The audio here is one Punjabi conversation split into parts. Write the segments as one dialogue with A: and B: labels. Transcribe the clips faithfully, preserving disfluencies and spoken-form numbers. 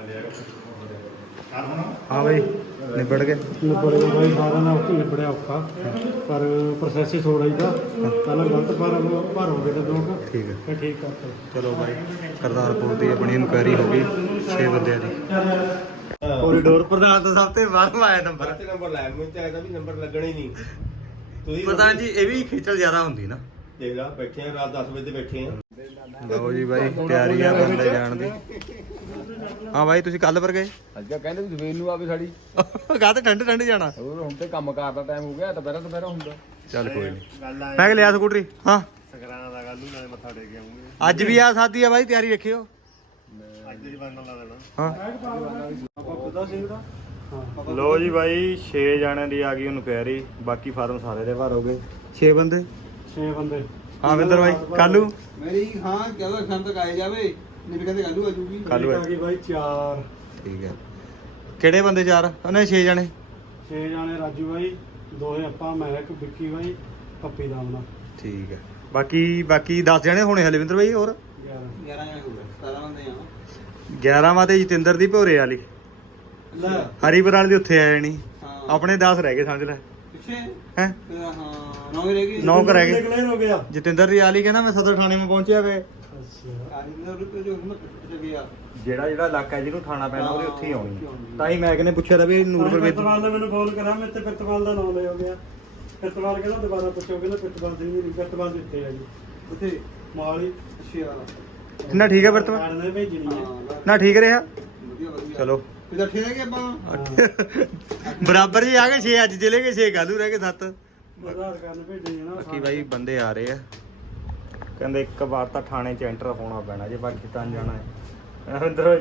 A: हाँ भाई निबड़ गए
B: ਨਿਬੜ ਗਿਆ ਬਾਈ ਸਾਰਾ ਨਾ ਨਿਬੜਿਆ ਔਖਾ ਪਰ ਪ੍ਰੋਸੈਸ ਹੀ ਥੋੜਾ ਹੀ ਦਾ ਪਹਿਲਾਂ ਗਲਤ ਭਰ ਭਰ ਹੋ ਗਏ ਤੇ ਲੋਕ
A: ठीक है
B: ਫਿਰ ਠੀਕ ਕਰਤਾ
A: चलो भाई करतारपुर की अपनी इंक्वायरी हो गई छे बंदे की कोरिडोर प्रधान तो सब ते बाहर आया नंबर
C: ਨੰਬਰ ਲੈ ਮੈਨੂੰ ਚਾਹੀਦਾ ਵੀ ਨੰਬਰ ਲੱਗਣਾ ਹੀ ਨਹੀਂ ਤੁਸੀਂ
A: पता जी ये भी खिचल ज्यादा होंगी ना
C: ਦੇਖ ਲਾ ਬੈਠੇ ਆ ਰਾਤ ਦਸ ਵਜੇ ਤੇ ਬੈਠੇ ਆ
A: ਲਓ ਜੀ ਬਾਈ ਤਿਆਰੀ ਆ ਬੰਦੇ ਜਾਣ ਦੀ ਹਾਂ ਬਾਈ ਤੁਸੀਂ ਕੱਲ ਪਰ ਗਏ
D: ਅੱਜ ਕਹਿੰਦੇ ਵੀ ਸਵੇਰ ਨੂੰ ਆਵੇ ਸਾਡੀ
A: ਕਾ ਤੇ ਠੰਡ ਠੰਡ ਜਾਣਾ
D: ਹੋਰ ਹੁਣ ਤੇ ਕੰਮ ਕਾਰ ਦਾ ਟਾਈਮ ਹੋ ਗਿਆ ਦੁਪਹਿਰਾ ਦੁਪਹਿਰਾ ਹੁੰਦਾ
A: ਚੱਲ ਕੋਈ ਨਹੀਂ ਮੈਂ ਕਿ ਲਿਆ ਸਕੂਟਰੀ ਹਾਂ
C: ਸਕਰਾਣਾ ਦਾ ਗੱਲ ਨੂੰ ਨਾਲੇ ਮੱਥਾ ਟੇਕ ਕੇ ਆਉਂਗੇ
A: ਅੱਜ ਵੀ ਆ ਸਾਦੀ ਆ ਬਾਈ ਤਿਆਰੀ ਰੱਖਿਓ
C: ਅੱਜ ਦੀ ਬੰਨ ਲਾ ਦੇਣਾ
A: ਹਾਂ
B: ਪਤਾ ਸਿੰਘ ਦਾ
A: ਲੋ ਜੀ ਬਾਈ ਛੇ ਜਾਣਿਆਂ ਦੀ ਆ ਗਈ ਇਨਕੁਆਇਰੀ ਬਾਕੀ ਫਾਰਮ ਸਾਰੇ ਦੇ ਭਰ ਹੋ ਗਏ ਛੇ ਬੰਦੇ
B: ਛੇ ਬੰਦੇ
A: ਹਾਂ ਵਿੰਦਰ ਬਾਈ ਕੱਲੂ
D: ਮੇਰੀ ਹਾਂ ਕਦੋਂ ਸ਼ਾਮ ਤੱਕ ਆਏ ਜਾਵੇ ਮੇਰੇ ਕਹਿੰਦੇ ਕੱਲੂ ਆ ਜੂਗੀ
A: ਕੱਲੂ
B: ਆ ਗਈ ਬਾਈ ਚਾਰ
A: ਠੀਕ ਹੈ ਕਿਹੜੇ ਬੰਦੇ ਚਾਰ ਉਹਨੇ ਛੇ ਜਾਣੇ
B: ਛੇ ਜਾਣੇ ਰਾਜੂ ਬਾਈ ਦੋਹੇ ਆਪਾਂ ਮੈਂ ਇੱਕ ਵਿੱਕੀ ਬਾਈ ਪੱਪੀ ਦਾ ਆਉਣਾ
A: ਠੀਕ ਹੈ ਬਾਕੀ ਬਾਕੀ ਦਸ ਜਣੇ ਹੋਣੇ ਹਲੇ ਵਿੰਦਰ ਬਾਈ ਹੋਰ
D: ਗਿਆਰਾਂ ਜਣੇ ਹੋ ਗਏ ਸਤਾਰਾਂ ਬੰਦੇ ਆ
A: ਗਿਆਰਾਂ ਵਾਂ ਤੇ ਜਤਿੰਦਰ ਦੀ ਭੋਰੇ ਵਾਲੀ
D: ਲੈ
A: ਹਰੀਪੁਰ ਵਾਲੀ ਦੀ ਉੱਥੇ ਆ ਜਾਣੀ
D: ਹਾਂ
A: ਆਪਣੇ ਦਸ ਰਹਿ ਗਏ ਸਮਝ ਲੈ
D: ਪਿੱਛੇ
A: ਹੈ
D: ਹਾਂ ਨੌ ਰਹਿ ਗਈ
A: ਨੌ ਕੁ ਰਹਿ ਗਏ
B: ਕਲੀਅਰ ਹੋ ਗਿਆ
A: ਜਤਿੰਦਰ ਦੀ ਆਲੀ ਕਹਿੰਦਾ ਮੈਂ ਸਦਰ ਥਾਣੇ ਮੈਂ ਪਹੁੰਚਿਆ ਵੇ
B: ਅੱਛਾ
D: ਆਰਿੰਦਰ ਰੁਪਏ ਜੋ ਹੁਣ ਪਿੱਛੇ ਗਿਆ
A: ਜਿਹੜਾ ਜਿਹੜਾ ਇਲਾਕਾ ਜਿਹਨੂੰ ਥਾਣਾ ਪੈਣਾ ਉਹਦੇ ਉੱਥੇ ਹੀ ਆਉਣੀ ਤਾਂ ਹੀ ਮੈਂ ਕਹਿੰਦੇ ਪੁੱਛਿਆ ਤਾਂ ਵੀ ਨੂਰਪੁਰ ਵਿੱਚ
B: ਪਿਰਤਵਾਲ ਨੇ ਮੈਨੂੰ ਫੋਨ ਕਰਾ ਮੈਂ ਤੇ ਪਿਰਤਵਾਲ ਦਾ ਨਾਮ ਲੈ ਹੋ ਗਿਆ ਪਿਰਤਵਾਲ ਕਹਿੰਦਾ ਦੁਬਾਰਾ ਪੁੱਛੋਗੇ ਨਾ ਪਿਰਤਵਾਲ ਸਿੰਘ ਨਹੀਂ ਪਿਰਤਵਾਲ ਦਿੱਤੇ ਆ ਜੀ
D: ਉੱਥੇ
B: ਮਾਲੀ
D: ਅੱਛਾ
A: ਨਾ ਠੀਕ ਹੈ ਵਰਤਮਾਨ
B: ਕਾਰਡ ਨੇ ਭੇਜਣੀ ਹੈ
D: ਹਾਂ
A: ਨਾ ਠੀਕ ਰਿਹਾ
D: ਵਧੀਆ ਵਧੀਆ
A: ਚਲੋ
D: ਕਿਦਾਂ ਠੀਕ ਹੈ ਕਿ ਆਪਾਂ
A: ਬਰਾਬਰ ਜੀ ਆ ਗਏ ਛੇ ਅੱਜ ਜ਼ਿਲ੍ਹੇ ਕੇ ਛੇ ਕਾਲੂ ਰਹਿ ਗਏ ਸੱਤ
B: ਆਧਾਰ ਕਾਰਡ ਭੇਜਣੀ ਹੈ ਨਾ
A: ਬਾਕੀ ਬਾਈ ਬੰਦੇ ਆ ਰਹੇ ਆ ਕਹਿੰਦੇ ਇੱਕ ਵਾਰ ਤਾਂ ਥਾਣੇ 'ਚ ਐਂਟਰ ਹੋਣਾ ਪੈਣਾ ਜੇ ਪਾਕਿਸਤਾਨ ਜਾਣਾ ਹੈ ਅੰਦਰ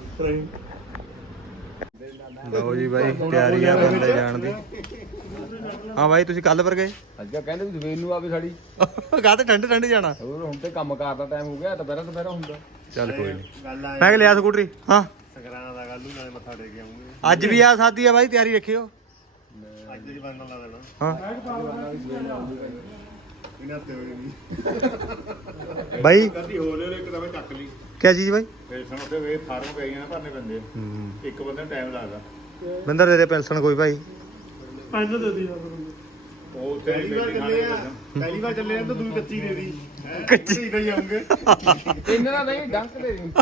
A: ਲਓ ਜੀ ਬਾਈ ਤਿਆਰੀ ਆ ਬੰਦੇ ਜਾਣ ਦੀ ਹਾਂ ਬਾਈ ਤੁਸੀਂ ਕੱਲ ਪਰ ਗਏ
D: ਅੱਜ ਕਹਿੰਦੇ ਵੀ ਸਵੇਰ ਨੂੰ ਆਵੇ ਸਾਡੀ
A: ਕਾ ਤੇ ਠੰਡ ਠੰਡ ਜਾਣਾ
D: ਹੋਰ ਹੁਣ ਤੇ ਕੰਮ ਕਾਰ ਦਾ ਟਾਈਮ ਹੋ ਗਿਆ ਦੁਪਹਿਰਾ ਦੁਪਹਿਰਾ ਹੁੰਦਾ
A: ਚੱਲ ਕੋਈ ਨਹੀਂ
C: ਗੱਲ ਆ
A: ਮੈਂ ਕਿ ਲਿਆ ਸਕੂਟਰੀ ਹਾਂ
C: ਸਕਰਾਣਾ ਦਾ ਗੱਲ ਨੂੰ ਨਾਲੇ ਮੱਥਾ ਟੇਕ ਕੇ ਆਉਂਗੇ
A: ਅੱਜ ਵੀ ਆ ਸਾਦੀ ਆ ਬਾਈ ਤਿਆਰੀ ਰੱਖਿਓ
C: ਅੱਜ ਦੀ ਬੰਨ ਲਾ ਦੇਣਾ
A: ਹਾਂ
C: ਇਹਨਾਂ ਤੇ ਹੋਈ ਨਹੀਂ
A: ਬਾਈ
C: ਕਦੀ ਹੋ ਲੈ ਇੱਕ ਦਵੇ ਚੱਕ ਲਈ
A: ਕਿਆ ਚੀਜ਼ ਬਾਈ
C: ਫਿਰ ਸਾਨੂੰ ਤੇ ਇਹ ਫਾਰਮ ਪਈਆਂ ਨਾ ਭਰਨੇ ਪੈਂਦੇ ਆ ਇੱਕ ਬੰਦੇ ਨੂੰ ਟਾਈਮ ਲੱਗਦਾ
A: ਬਿੰਦਰ ਦੇ ਦੇ ਪੈਨਸ਼ਨ ਕੋਈ ਭਾਈ
B: ਪੈਨ ਦੇ ਦੀ ਯਾਰ
C: ਉਹ ਉੱਥੇ ਪਹਿਲੀ ਵਾਰ ਚੱਲੇ ਆ ਪਹਿਲੀ ਵਾਰ ਚੱਲੇ ਆ ਤਾਂ ਦੂਜੀ ਕੱਚੀ ਦੇ ਦੀ ਕੱਚੀ ਦੇ ਜਾਉਂਗੇ
D: ਇਹਨਾਂ ਦਾ ਨਹੀਂ ਡੰਕ ਦੇ ਦੀ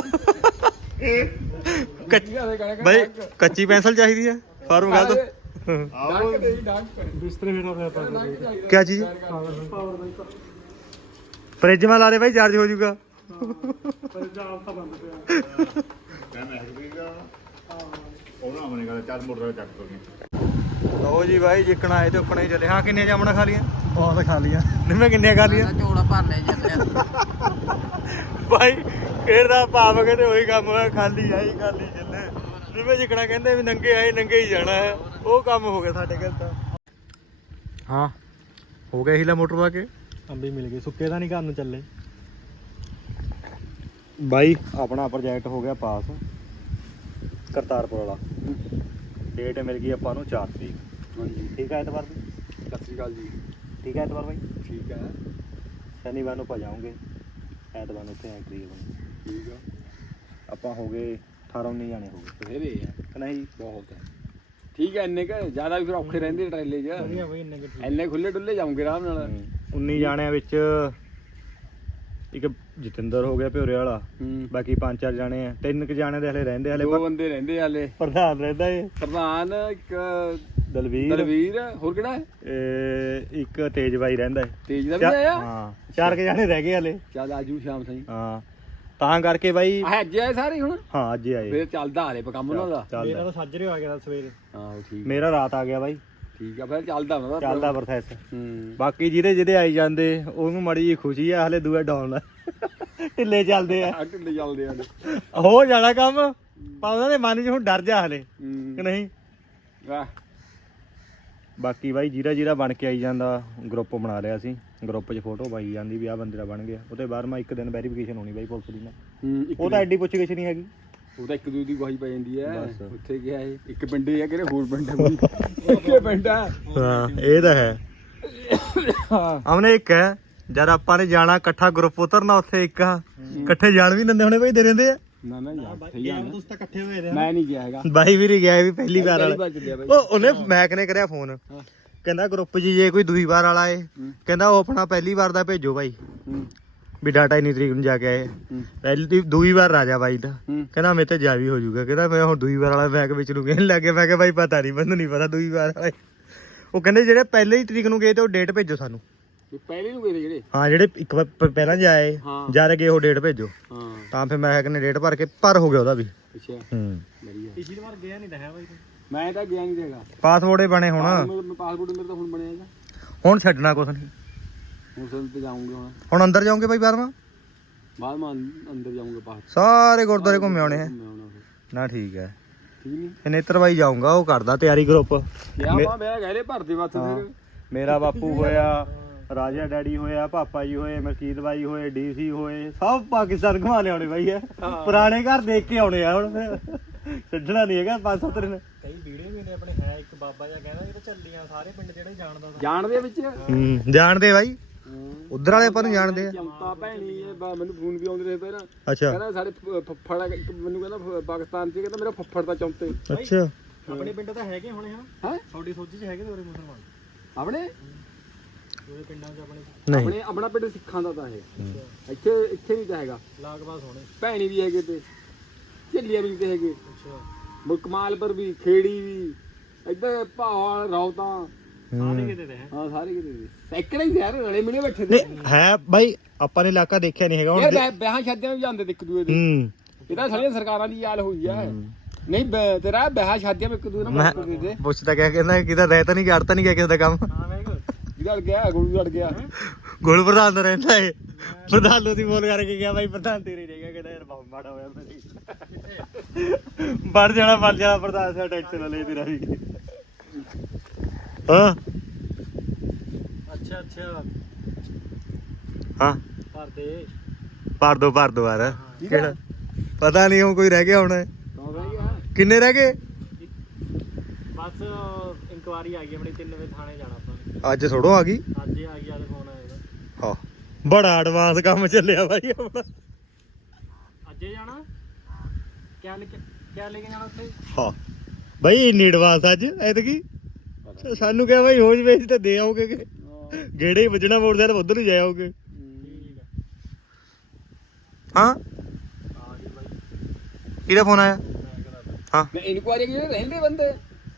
A: ਬਾਈ ਕੱਚੀ ਪੈਨਸਲ ਚਾਹੀਦੀ ਹੈ ਫਾਰਮ ਗਾ ਤਾਂ
D: ਡੰਕ ਦੇ ਦੀ ਡੰਕ
B: ਬਿਸਤਰੇ ਮੇਰਾ ਪਿਆ ਪਾ
A: ਕਿਆ ਚੀਜ਼
B: ਪਾਵਰ ਬੈਂਕ
A: ਫ੍ਰਿਜ ਮਾ ਲਾ ਦੇ ਬਾਈ ਚਾਰਜ ਹੋ ਜਾਊਗਾ
B: ਪਰ ਜਾਮ ਤਾਂ ਬੰਦ ਪਿਆ
C: ਕਹਿੰਦਾ ਹੈ ਕਿ ਉਹਨਾਂ ਹੋਣੇ ਗੱਲ ਚੱਲ ਮੋਟਰ ਚੱਕ ਦੋਗੇ
A: ਲਓ ਜੀ ਬਾਈ ਜਿੱਕਣਾ ਆਏ ਤੇ ਉਕਣਾ ਹੀ ਚੱਲੇ ਹਾਂ ਕਿੰਨੀਆਂ ਜਾਮਣਾ ਖਾ ਲੀਆਂ ਬਹੁਤ ਖਾ ਲੀਆਂ ਨਿੰਮੇ ਕਿੰਨੀਆਂ ਖਾ ਲੀਆਂ
D: ਝੋਲਾ ਭਰਨੇ ਚੱਲਿਆ
A: ਬਾਈ ਕਿਹੜਾ ਭਾਵ ਕੇ ਤੇ ਉਹੀ ਕੰਮ ਹੋਇਆ ਖਾਲੀ ਆਈ ਖਾਲੀ ਚੱਲੇ ਨਿੰਮੇ ਜਿੱਕਣਾ ਕਹਿੰਦੇ ਵੀ ਨੰਗੇ ਆਏ ਨੰਗੇ ਹੀ ਜਾਣਾ ਹੈ ਉਹ ਕੰਮ ਹੋ ਗਿਆ ਸਾਡੇ ਕੋਲ ਤਾਂ ਹਾਂ ਹੋ ਗਿਆ ਹੀਲਾ ਮੋਟਰ ਪਾ ਕੇ
B: ਅੰਬੀ ਮਿਲ ਗਈ ਸੁੱਕੇ ਤਾਂ ਨਹੀਂ ਘਰ ਨੂੰ ਚੱਲੇ
A: ਬਾਈ ਆਪਣਾ ਪ੍ਰੋਜੈਕਟ ਹੋ ਗਿਆ ਪਾਸ ਕਰਤਾਰਪੁਰ ਵਾਲਾ ਡੇਟ ਮਿਲ ਗਈ ਆਪਾਂ ਨੂੰ ਚਾਰ ਤਰੀਕ
D: ਹਾਂਜੀ
A: ਠੀਕ ਹੈ ਐਤਵਾਰ ਦੀ
D: ਸਤਿ ਸ਼੍ਰੀ ਅਕਾਲ ਜੀ
A: ਠੀਕ ਹੈ ਐਤਵਾਰ ਬਾਈ
D: ਠੀਕ ਹੈ
A: ਸ਼ਨੀਵਾਰ ਨੂੰ ਭਜਾਉਂਗੇ ਐਤਵਾਰ ਨੂੰ ਉੱਥੇ ਐਂਟਰੀ ਹੋਣੀ
D: ਠੀਕ ਆ
A: ਆਪਾਂ ਹੋ ਗਏ ਅਠਾਰਾਂ ਉੱਨੀ ਜਾਣੇ ਹੋ ਗਏ
D: ਬਥੇਰੇ ਆ
A: ਕਿ ਨਹੀਂ
D: ਬਹੁਤ ਹੈ ਠੀਕ ਹੈ ਇੰਨੇ ਕ ਜ਼ਿਆਦਾ ਵੀ ਫਿਰ ਔਖੇ ਰਹਿੰਦੇ ਟਰੇਲੇ 'ਚ
B: ਵਧੀਆ ਬਈ ਇੰਨੇ ਕਿ
D: ਇੰਨੇ ਖੁੱਲੇ ਡੁੱਲੇ ਜਾਉਂਗੇ ਆਰਾਮ ਨਾਲ
A: ਉੱਨੀ ਜਾਣਿਆਂ ਵਿੱਚ ਇੱਕ ਜਤਿੰਦਰ ਹੋ ਗਿਆ ਭਿਓਰੇ ਵਾਲਾ
D: ਹੂੰ
A: ਬਾਕੀ ਪੰਜ ਚਾਰ ਜਾਣੇ ਆ ਤਿੰਨ ਕੁ ਜਾਣੇ ਦੇ ਹਲੇ ਰਹਿੰਦੇ ਹਲੇ
D: ਦੋ ਬੰਦੇ ਰਹਿੰਦੇ ਹਾਲੇ
A: ਪ੍ਰਧਾਨ ਰਹਿੰਦਾ ਏ
D: ਪ੍ਰਧਾਨ ਇੱਕ
A: ਦਲਵੀਰ
D: ਦਲਵੀਰ ਹੋਰ ਕਿਹੜਾ ਹੈ
A: ਇਹ ਇੱਕ ਤੇਜ ਬਾਈ ਰਹਿੰਦਾ ਏ
D: ਤੇਜ ਦਾ ਵੀ ਆਇਆ
A: ਹਾਂ ਚਾਰ ਕੁ ਜਾਣੇ ਰਹਿ ਗਏ ਹਲੇ
D: ਚੱਲ ਆਜੂ ਸ਼ਾਮ ਤਾਈਂ
A: ਹਾਂ ਤਾਂ ਕਰਕੇ ਬਾਈ
D: ਆ ਅੱਜ ਆਏ ਸਾਰੇ ਹੁਣ
A: ਹਾਂ ਅੱਜ ਹੀ ਆਏ
D: ਫਿਰ ਚੱਲਦਾ ਹਾਲੇ ਕੰਮ ਉਹਨਾਂ ਦਾ
A: ਚੱਲਦਾ
B: ਮੇਰਾ ਤਾਂ ਸਾਜਰੇ ਆ ਗਿਆ ਸਵੇਰੇ
D: ਹਾਂ ਠੀਕ
A: ਮੇਰਾ ਰਾਤ ਆ ਗਿਆ ਬਾਈ
D: ਠੀਕ ਆ ਫਿਰ ਚੱਲਦਾ ਉਹਨਾਂ ਦਾ
A: ਚੱਲਦਾ ਪ੍ਰੋਸੈਸ
D: ਹੂੰ
A: ਬਾਕੀ ਜਿਹਦੇ ਜਿਹਦੇ ਆਈ ਜਾਂਦੇ ਉਹਨੂੰ ਮਾੜੀ ਜੀ ਖੁਸ਼ੀ ਆ ਹਲੇ ਦੂਆ ਡਾਊਨ ਆ ਢਿੱਲੇ ਚੱਲਦੇ ਆ
D: ਆ ਢਿੱਲੇ ਚੱਲਦੇ ਆ
A: ਹੋ ਜਾਣਾ ਕੰਮ ਪਰ ਉਹਨਾਂ ਦੇ ਮਨ 'ਚ ਹੁਣ ਡਰ ਜਾ ਹਲੇ
D: ਹੂੰ
A: ਕਿ ਨਹੀਂ
D: ਵਾਹ
A: ਬਾਕੀ ਬਾਈ ਜਿਹੜਾ ਜਿਹੜਾ ਬਣ ਕੇ ਆਈ ਜਾਂਦਾ ਗਰੁੱਪ ਬਣਾ ਲਿਆ ਸੀ ਗਰੁੱਪ 'ਚ ਫੋਟੋ ਪਾਈ ਜਾਂਦੀ ਵੀ ਆਹ ਬੰਦੇ ਦਾ ਬਣ ਗਿਆ ਉਹਦੇ ਬਾਅਦ ਮੈਂ ਇੱਕ ਦਿਨ ਵੈਰੀਫਿਕੇਸ਼ਨ ਹੋਣੀ ਬਾਈ ਪੁਲਿਸ ਦੀ ਨਾਲ
D: ਹੂੰ ਇੱਕ
A: ਉਹ ਤਾਂ ਐਡੀ ਪੁੱਛ ਗਿੱਛ ਨਹੀਂ ਹੈਗੀ
D: ਉਹ ਤਾਂ ਇੱਕ ਦੂਜੀ ਦੀ ਗਵਾਹੀ ਪੈ ਜਾਂਦੀ ਹੈ
A: ਬਸ।
D: ਉੱਥੇ ਗਿਆ ਇਹ ਇੱਕ ਪਿੰਡੇ ਆ ਕਿਹੜੇ ਹੋਰ ਪਿੰਡ ਆ ਕੋਈ ਇੱਕੇ ਪਿੰਡ ਆ
A: ਹਾਂ ਇਹ ਤਾਂ ਹੈ
D: ਹਾਂ
A: ਆਮਨੇ ਇੱਕ ਹੈ ਜਦ ਆਪਾਂ ਨੇ ਜਾਣਾ ਇਕੱਠਾ ਗਰੁੱਪ ਉਤਰਨਾ ਉੱਥੇ ਇੱਕ ਆ ਇਕੱਠੇ ਜਾਣ ਵੀ ਦਿੰਦੇ ਹੋਣੇ ਬਾਈ ਦੇ ਰਹਿੰਦੇ ਆ
D: ਨਾ ਨਾ ਯਾਰ ਸਹੀ ਆ
B: ਤੁਸੀਂ ਤਾਂ ਇਕੱਠੇ ਹੋਏ ਰਹੇ
D: ਮੈਂ ਨਹੀਂ ਗਿਆ ਹੈਗਾ
A: ਬਾਈ ਵੀ ਨਹੀਂ ਗਿਆ ਇਹ ਵੀ ਪਹਿਲੀ ਵਾਰ
D: ਪਹਿਲੀ
A: ਵਾਲਾ
D: ਵਾਰ ਚੱਲਿਆ ਬਾਈ
A: ਉਹ ਉਹਨੇ ਮੈਕ ਨੇ ਕਰਿਆ ਫੋਨ ਕਹਿੰਦਾ ਗਰੁੱਪ 'ਚ ਜੇ ਕੋਈ ਦੂਈ ਵਾਰ ਵਾਲਾ ਏ ਕਹਿੰਦਾ ਉਹ ਆਪਣਾ ਪਹਿਲੀ ਵਾਰ ਦਾ ਭੇਜੋ ਬਾਈ
D: ਹੂੰ
A: ਵੀ ਡਾਟਾ ਇੰਨੀ ਤਰੀਕ ਨੂੰ ਜਾ ਕੇ ਆਏ ਪਹਿਲੀ ਦੀ ਦੂਈ ਵਾਰ ਰਾਜਾ ਬਾਈ ਦਾ ਕਹਿੰਦਾ ਮੇਰੇ ਤੇ ਜਾ ਵੀ ਹੋ ਜਾਊਗਾ ਕਹਿੰਦਾ ਮੈਂ ਹੁਣ ਦੂਈ ਵਾਰ ਵਾਲਾ ਮੈਕ ਵਿੱਚ ਨੂੰ ਕਹਿਣ ਲੱਗੇ ਮੈਂ ਕਿਹਾ ਬਾਈ ਪਤਾ ਨਹੀਂ ਮੈਨੂੰ ਨਹੀਂ ਪਤਾ ਦੂਈ ਵਾਰ ਵਾਲਾ ਉਹ ਕਹਿੰਦੇ ਜਿਹੜੇ ਪਹਿਲੇ ਹੀ ਤਰੀਕ ਨੂੰ ਗਏ ਤੇ ਉਹ ਡੇਟ ਭੇਜੋ ਸਾਨੂੰ
D: ਪਹਿਲੇ ਨੂੰ ਗਏ ਤੇ ਜਿਹੜੇ
A: ਹਾਂ ਜਿਹੜੇ ਇੱਕ ਵਾਰ ਪ- ਪਹਿਲਾਂ ਜਾਏ
D: ਹਾਂ।
A: ਜਾ ਰਹੇ ਗਏ ਉਹ ਡੇਟ ਭੇਜੋ
D: ਹਾਂ
A: ਤਾਂ ਫਿਰ ਮੈਂ ਕਹਿੰਦਾ ਡੇਟ ਭਰ ਕੇ ਭਰ ਹੋ ਗਿਆ ਉਹਦਾ ਵੀ
D: ਅੱਛਾ
A: ਹੂੰ
D: ਵਧੀਆ
B: ਪਿਛਲੀ ਵਾਰ ਗਿਆ ਨਹੀਂ ਤਾਂ ਹੈ ਬਾਈ
D: ਮੈਂ ਤਾਂ ਗਿਆ ਨਹੀਂ ਹੈਗਾ
A: ਪਾਸਪੋਰਟ ਹੀ ਬਣੇ ਹੁਣ
D: ਮੇਰਾ ਪਾਸਪੋਰਟ ਮੇਰਾ ਤਾਂ ਹੁਣ ਬਣਿਆ ਹੈਗਾ
A: ਹੁਣ ਛੱਡਣਾ ਕੁਛ ਨਹੀਂ
D: ਹੁਣ ਸਭ ਤੇ ਜਾਊਂਗੇ ਹੁਣ
A: ਹੁਣ ਅੰਦਰ ਜਾਓਗੇ ਬਾਈ ਬਾਰਵਾਂ
D: ਬਾਅਦ ਮੈਂ ਅੰਦਰ ਜਾਊਂਗਾ ਬਾਹਰ
A: ਸਾਰੇ ਗੁਰਦੁਆਰੇ ਘੁੰਮੇ ਆਉਣੇ ਹੈ
D: ਮੈਂ ਆਉਣਾ ਫਿਰ
A: ਨਾ ਠੀਕ ਹੈ
D: ਠੀਕ ਨਹੀਂ
A: ਇਹ ਨੇਤਰ ਬਾਈ ਜਾਊਂਗਾ ਉਹ ਕਰਦਾ ਤਿਆਰੀ ਗਰੁੱਪ
D: ਕਿਆ ਮਾ ਮੇਰਾ ਗਹਿਲੇ ਭਰਦੇ ਬਸ ਫਿਰ
A: ਮੇਰਾ ਬਾਪੂ ਹੋਇਆ ਰਾਜਾ ਡੈਡੀ ਹੋਇਆ ਪਾਪਾ ਜੀ ਹੋਏ ਮਰਕੀਤ ਬਾਈ ਹੋਏ ਡੀਸੀ ਹੋਏ ਸਭ ਪਾਕਿਸਤਾਨ ਘੁਮਾ ਲਿਆਉਣੇ ਬਾਈ ਹੈ ਪੁਰਾਣੇ ਘਰ ਦੇਖ ਕੇ ਆਉਣੇ ਆ ਹੁਣ ਫਿਰ ਛੱਡਣਾ ਨਹੀਂ ਹੈਗਾ ਪੰਜ ਸੱਤ ਦਿਨ
B: ਕਈ ਵੀਡੀਓ ਵੀ ਨੇ ਆਪਣੇ ਹੈ ਇੱਕ ਬਾਬਾ ਜਿਹਾ ਕਹਿੰਦਾ ਇਹ ਤਾਂ ਚੱਲੀਆਂ ਸਾਰੇ ਪਿੰਡ ਜਿਹੜੇ ਜਾਣਦਾ ਤਾ।
D: ਜਾਣਦੇ ਵਿੱਚ
A: ਹੂੰ ਜਾਣਦੇ ਬਾਈ ਉਧਰ ਵਾਲੇ ਆਪਾਂ ਨੂੰ ਜਾਣਦੇ ਆ
D: ਚੰਪਾ ਭੈਣੀ ਇਹ ਬਾ- ਮੈਨੂੰ ਫੋਨ ਵੀ ਆਉਂਦੇ ਰਹੇ ਪਹਿਲਾਂ
A: ਅੱਛਾ
D: ਕਹਿੰਦਾ ਸਾਡੇ ਫ- ਫੱਫੜ ਆ, ਇੱਕ ਮੈਨੂੰ ਕਹਿੰਦਾ ਫ- ਪਾਕਿਸਤਾਨ ਚ ਕਹਿੰਦਾ ਮੇਰਾ ਫੱਫੜ ਦਾ ਚੌਂਤੇ
A: ਅੱਛਾ
B: ਆਪਣੇ ਪਿੰਡ ਤਾਂ ਹੈਗੇ ਹੋਣੇ ਹਾਂ
D: ਹੈ
B: ਤੁਹਾਡੀ ਸੋਚੀ ਚ ਹੈਗੇ ਦੋਰੇ ਮੁਸਲਮਾਨ
D: ਆਪਣੇ
B: ਦੋਰੇ ਪਿੰਡਾਂ ਚ ਆਪਣੇ
A: ਨਹੀਂ
D: ਆਪਣੇ ਆਪਣਾ ਪਿੰਡ ਸਿੱਖਾਂ ਦਾ ਤਾਂ ਇਹ ਇੱਥੇ ਇੱਥੇ ਨਹੀਂ ਤਾਂ ਹੈਗਾ
B: ਲਾਗਬਾਸ ਹੋਣੇ
D: ਭੈਣੀ ਵੀ ਹੈਗੇ ਤੇ ਝੱਲੀਆਂ ਵੀ ਤੇ ਹੈਗੇ
B: ਅੱਛਾ
D: ਮੁਕਮਾਲਪੁਰ ਵੀ ਖੇੜੀ ਵੀ ਇੱਧਰ ਭਾਵਾਲ ਰੌਤਾਂ
B: ਸਾਰੇ ਕਿਤੇ ਤੇ ਹੈ
D: ਹਾਂ ਸਾਰੇ ਕਿਤੇ ਵੀ ਸੈਕੜੇ ਹੀ ਯਾਰ ਰਲੇ ਮਿਲੇ ਬੈਠੇ ਤੇ
A: ਨਹੀਂ ਹੈ ਬਾਈ ਆਪਾਂ ਨੇ ਇਲਾਕਾ ਦੇਖਿਆ ਨਹੀਂ ਹੈਗਾ ਹੁਣ
D: ਯਾਰ ਵਿਆਹ- ਵਿਆਹਾਂ ਸ਼ਾਦੀਆਂ ਵੀ ਜਾਂਦੇ ਤੇ ਇੱਕ ਦੂਏ ਦੇ
A: ਹੂੰ
D: ਇਹ ਤਾਂ ਸਾਰੀਆਂ ਸਰਕਾਰਾਂ ਦੀ ਯਾਲ ਹੋਈ ਆ ਨਹੀਂ ਬ- ਤੇਰਾ ਵਿਆਹ ਸ਼ਾਦੀਆਂ ਵਿੱਚ ਇੱਕ ਦੂਏ ਨਾਲ
A: ਮੈਂ
D: ਮਦਦ ਦੇ
A: ਪੁੱਛਦਾ ਕਿਆ ਕਹਿੰਦਾ ਕਿਹਦਾ ਰਹਿ ਤਾਂ ਨਹੀਂ ਗੜ ਤਾਂ ਨਹੀਂ ਗਿਆ ਕਿਸੇ ਦਾ ਕੰਮ
B: ਹਾਂ ਮੈਂ ਕਿਹਾ
D: ਜਿਹਦਾ ਅੜ ਗਿਆ ਗੁਰੂ ਅੜ ਗਿਆ
A: ਗੋਲ ਪ੍ਰਧਾਨ ਦਾ ਰਹਿੰਦਾ ਏ ਪ੍ਰਧਾਨ ਨੂੰ ਦੀ ਫੋਨ ਕਰਕੇ ਗਿਆ ਬਾਈ ਪ੍ਰਧਾਨ ਤੇਰੇ ਰਹਿ ਗਿਆ ਕਹਿੰਦਾ ਯਾਰ ਬਹੁਤ ਮਾੜਾ ਹੋਇਆ ਮੇਰੇ ਵੜ ਜਾਣਾ ਵੜ ਜਾਣਾ ਪ੍ਰਧਾਨ ਸਾ ਟੈਨਸ਼ਨ ਨਾ ਲੈ ਤੇਰਾ ਵੀ ਹਾਂ
B: ਅੱਛਾ ਅੱਛਾ
A: ਹਾਂ
B: ਭਰ ਦੇ
A: ਭਰ ਦੋ ਭਰ ਦੋ ਯਾਰ ਕਿਹੜਾ ਪਤਾ ਨਹੀਂ ਉਹ ਕੋਈ ਰਹਿ ਗਿਆ ਹੁਣ
D: ਕੌਣ ਰਹਿ ਗਿਆ
A: ਕਿੰਨੇ ਰਹਿ ਗਏ
B: ਬਸ ਇਨਕੁਆਰੀ ਆ ਗਈ ਆਪਣੀ ਤਿੰਨ ਵਜੇ ਥਾਣੇ ਜਾਣਾ ਆਪਾਂ ਨੇ
A: ਅੱਜ ਥੋੜੋ ਆ ਗਈ
B: ਅੱਜ ਹੀ ਆ ਗਈ ਆਦੇ ਫੋਨ ਆਏਗਾ
A: ਹਾਂ ਬੜਾ ਐਡਵਾਂਸ ਕੰਮ ਚੱਲਿਆ ਬਾਈ ਆਪਣਾ
B: ਅੱਜ ਹੀ ਜਾਣਾ ਕਿਆ ਲੈ ਕੇ ਕਿਆ ਲੈ ਕੇ ਜਾਣਾ ਉੱਥੇ
A: ਹਾਂ ਬਾਈ ਇੰਨੀ ਐਡਵਾਂਸ ਅੱਜ ਐਤਕੀ ਸਾਨੂੰ ਕਿਹਾ ਬਾਈ ਹੋ ਜਵੇ ਤੇ ਦੇ ਆਓਗੇ ਕਿ ਜਿਹੜੇ ਹੀ ਵੱਜਣਾ ਮੋਟਰਸਾਈਕਲ ਉਧਰ ਹੀ ਜਾ ਆਓਗੇ
B: ਠੀਕ ਹੈ
A: ਹਾਂ
B: ਆ ਗਈ ਬਾਈ
A: ਕਿਹਦਾ ਫੋਨ ਆਇਆ
B: ਮੈਂ ਕਰਾ
A: ਹਾਂ
D: ਮੈਂ ਇਨਕੁਆਰੀ ਜਿਹੜੇ ਰਹਿੰਦੇ ਬੰਦੇ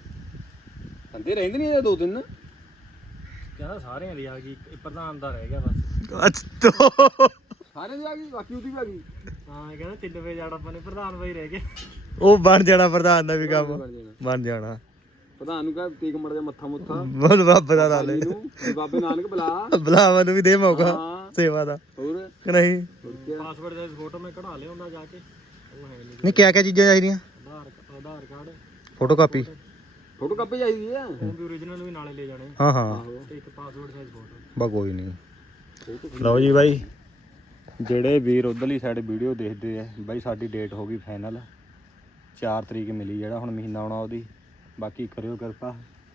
D: ਬੰਦੇ ਰਹਿੰਦੇ ਨਹੀਂ ਇਹ ਦੋ ਦਿਨ
B: ਕਹਿੰਦਾ ਸਾਰਿਆਂ ਦੀ ਆ ਗਈ ਇੱਕ ਪ੍ਰਧਾਨ ਦਾ ਰਹਿ ਗਿਆ ਬਸ
A: ਅੱਛਾ
D: ਸਾਰੇ ਦੀ ਆ ਗਈ ਬਾਕੀ ਉਹਦੀ ਵੀ ਆ ਗਈ
B: ਹਾਂ ਇਹ ਕਹਿੰਦਾ ਤਿੰਨ ਵਜੇ ਜਾਣਾ ਆਪਾਂ ਨੇ ਪ੍ਰਧਾਨ ਬਾਈ ਰਹਿ ਗਏ
A: ਉਹ ਬਣ ਜਾਣਾ ਪ੍ਰਧਾਨ ਦਾ ਵੀ ਕੰਮ
D: ਬਣ ਜਾਣਾ।
A: ਬਣ ਜਾਣਾ
D: ਪ੍ਰਧਾਨ ਨੂੰ ਕਹ ਤੇਗ ਮੜ ਜਾ ਮੱਥਾ ਮੁੱਥਾ
A: ਬੋਲ ਬਾਬਾ ਦਾ ਲਾ ਲੈ
D: ਨੂੰ ਵੀ ਬਾਬੇ ਨਾਨਕ ਬੁਲਾ
A: ਬੁਲਾਵਾ ਨੂੰ ਵੀ ਦੇ ਮੌਕਾ
D: ਹਾਂ।
A: ਸੇਵਾ ਦਾ
D: ਹੋਰ
A: ਕਿ ਨਹੀਂ
D: ਹੋਰ ਕਿਆ?
B: ਪਾਸਵਰਡ ਦਾ ਫੋਟੋ ਮੈਂ ਕਢਾ ਲਿਆਉਂਦਾ ਜਾ ਕੇ ਉਹ ਹੈ ਨਹੀਂ
A: ਨਹੀਂ ਕਿਆ ਕਿਆ ਚੀਜ਼ਾਂ ਚਾਹੀਦੀਆਂ
B: Aadhaar Aadhaar card
A: photo copy
D: photo copy ਚਾਹੀਦੀ ਆ
B: ਉਹ ਵੀ origignal ਵੀ ਨਾਲੇ ਲੈ ਜਾਣੇ
A: ਹਾਂ ਹਾਂ
D: ਆਹੋ
B: ਤੇ ਇੱਕ ਪਾਸਵਰਡ ਸਾਈਜ਼ ਫੋਟੋ
A: ਬਾ ਕੋਈ ਨਹੀਂ ਲਓ ਜੀ ਬਾਈ ਜਿਹੜੇ ਵੀਰ ਉਧਰਲੀ ਸਾਈਡ ਵੀਡੀਓ ਦੇਖਦੇ ਆ ਬਾਈ ਸਾਡੀ ਡੇਟ ਹੋ ਗਈ ਫਾਈਨਲ ਚਾਰ ਤਰੀਕ ਮਿਲੀ ਜਿਹੜਾ ਹੁਣ ਮਹੀਨਾ ਆਉਣਾ ਉਹਦੀ ਬਾਕੀ ਕਰਿਓ ਕਿਰਪਾ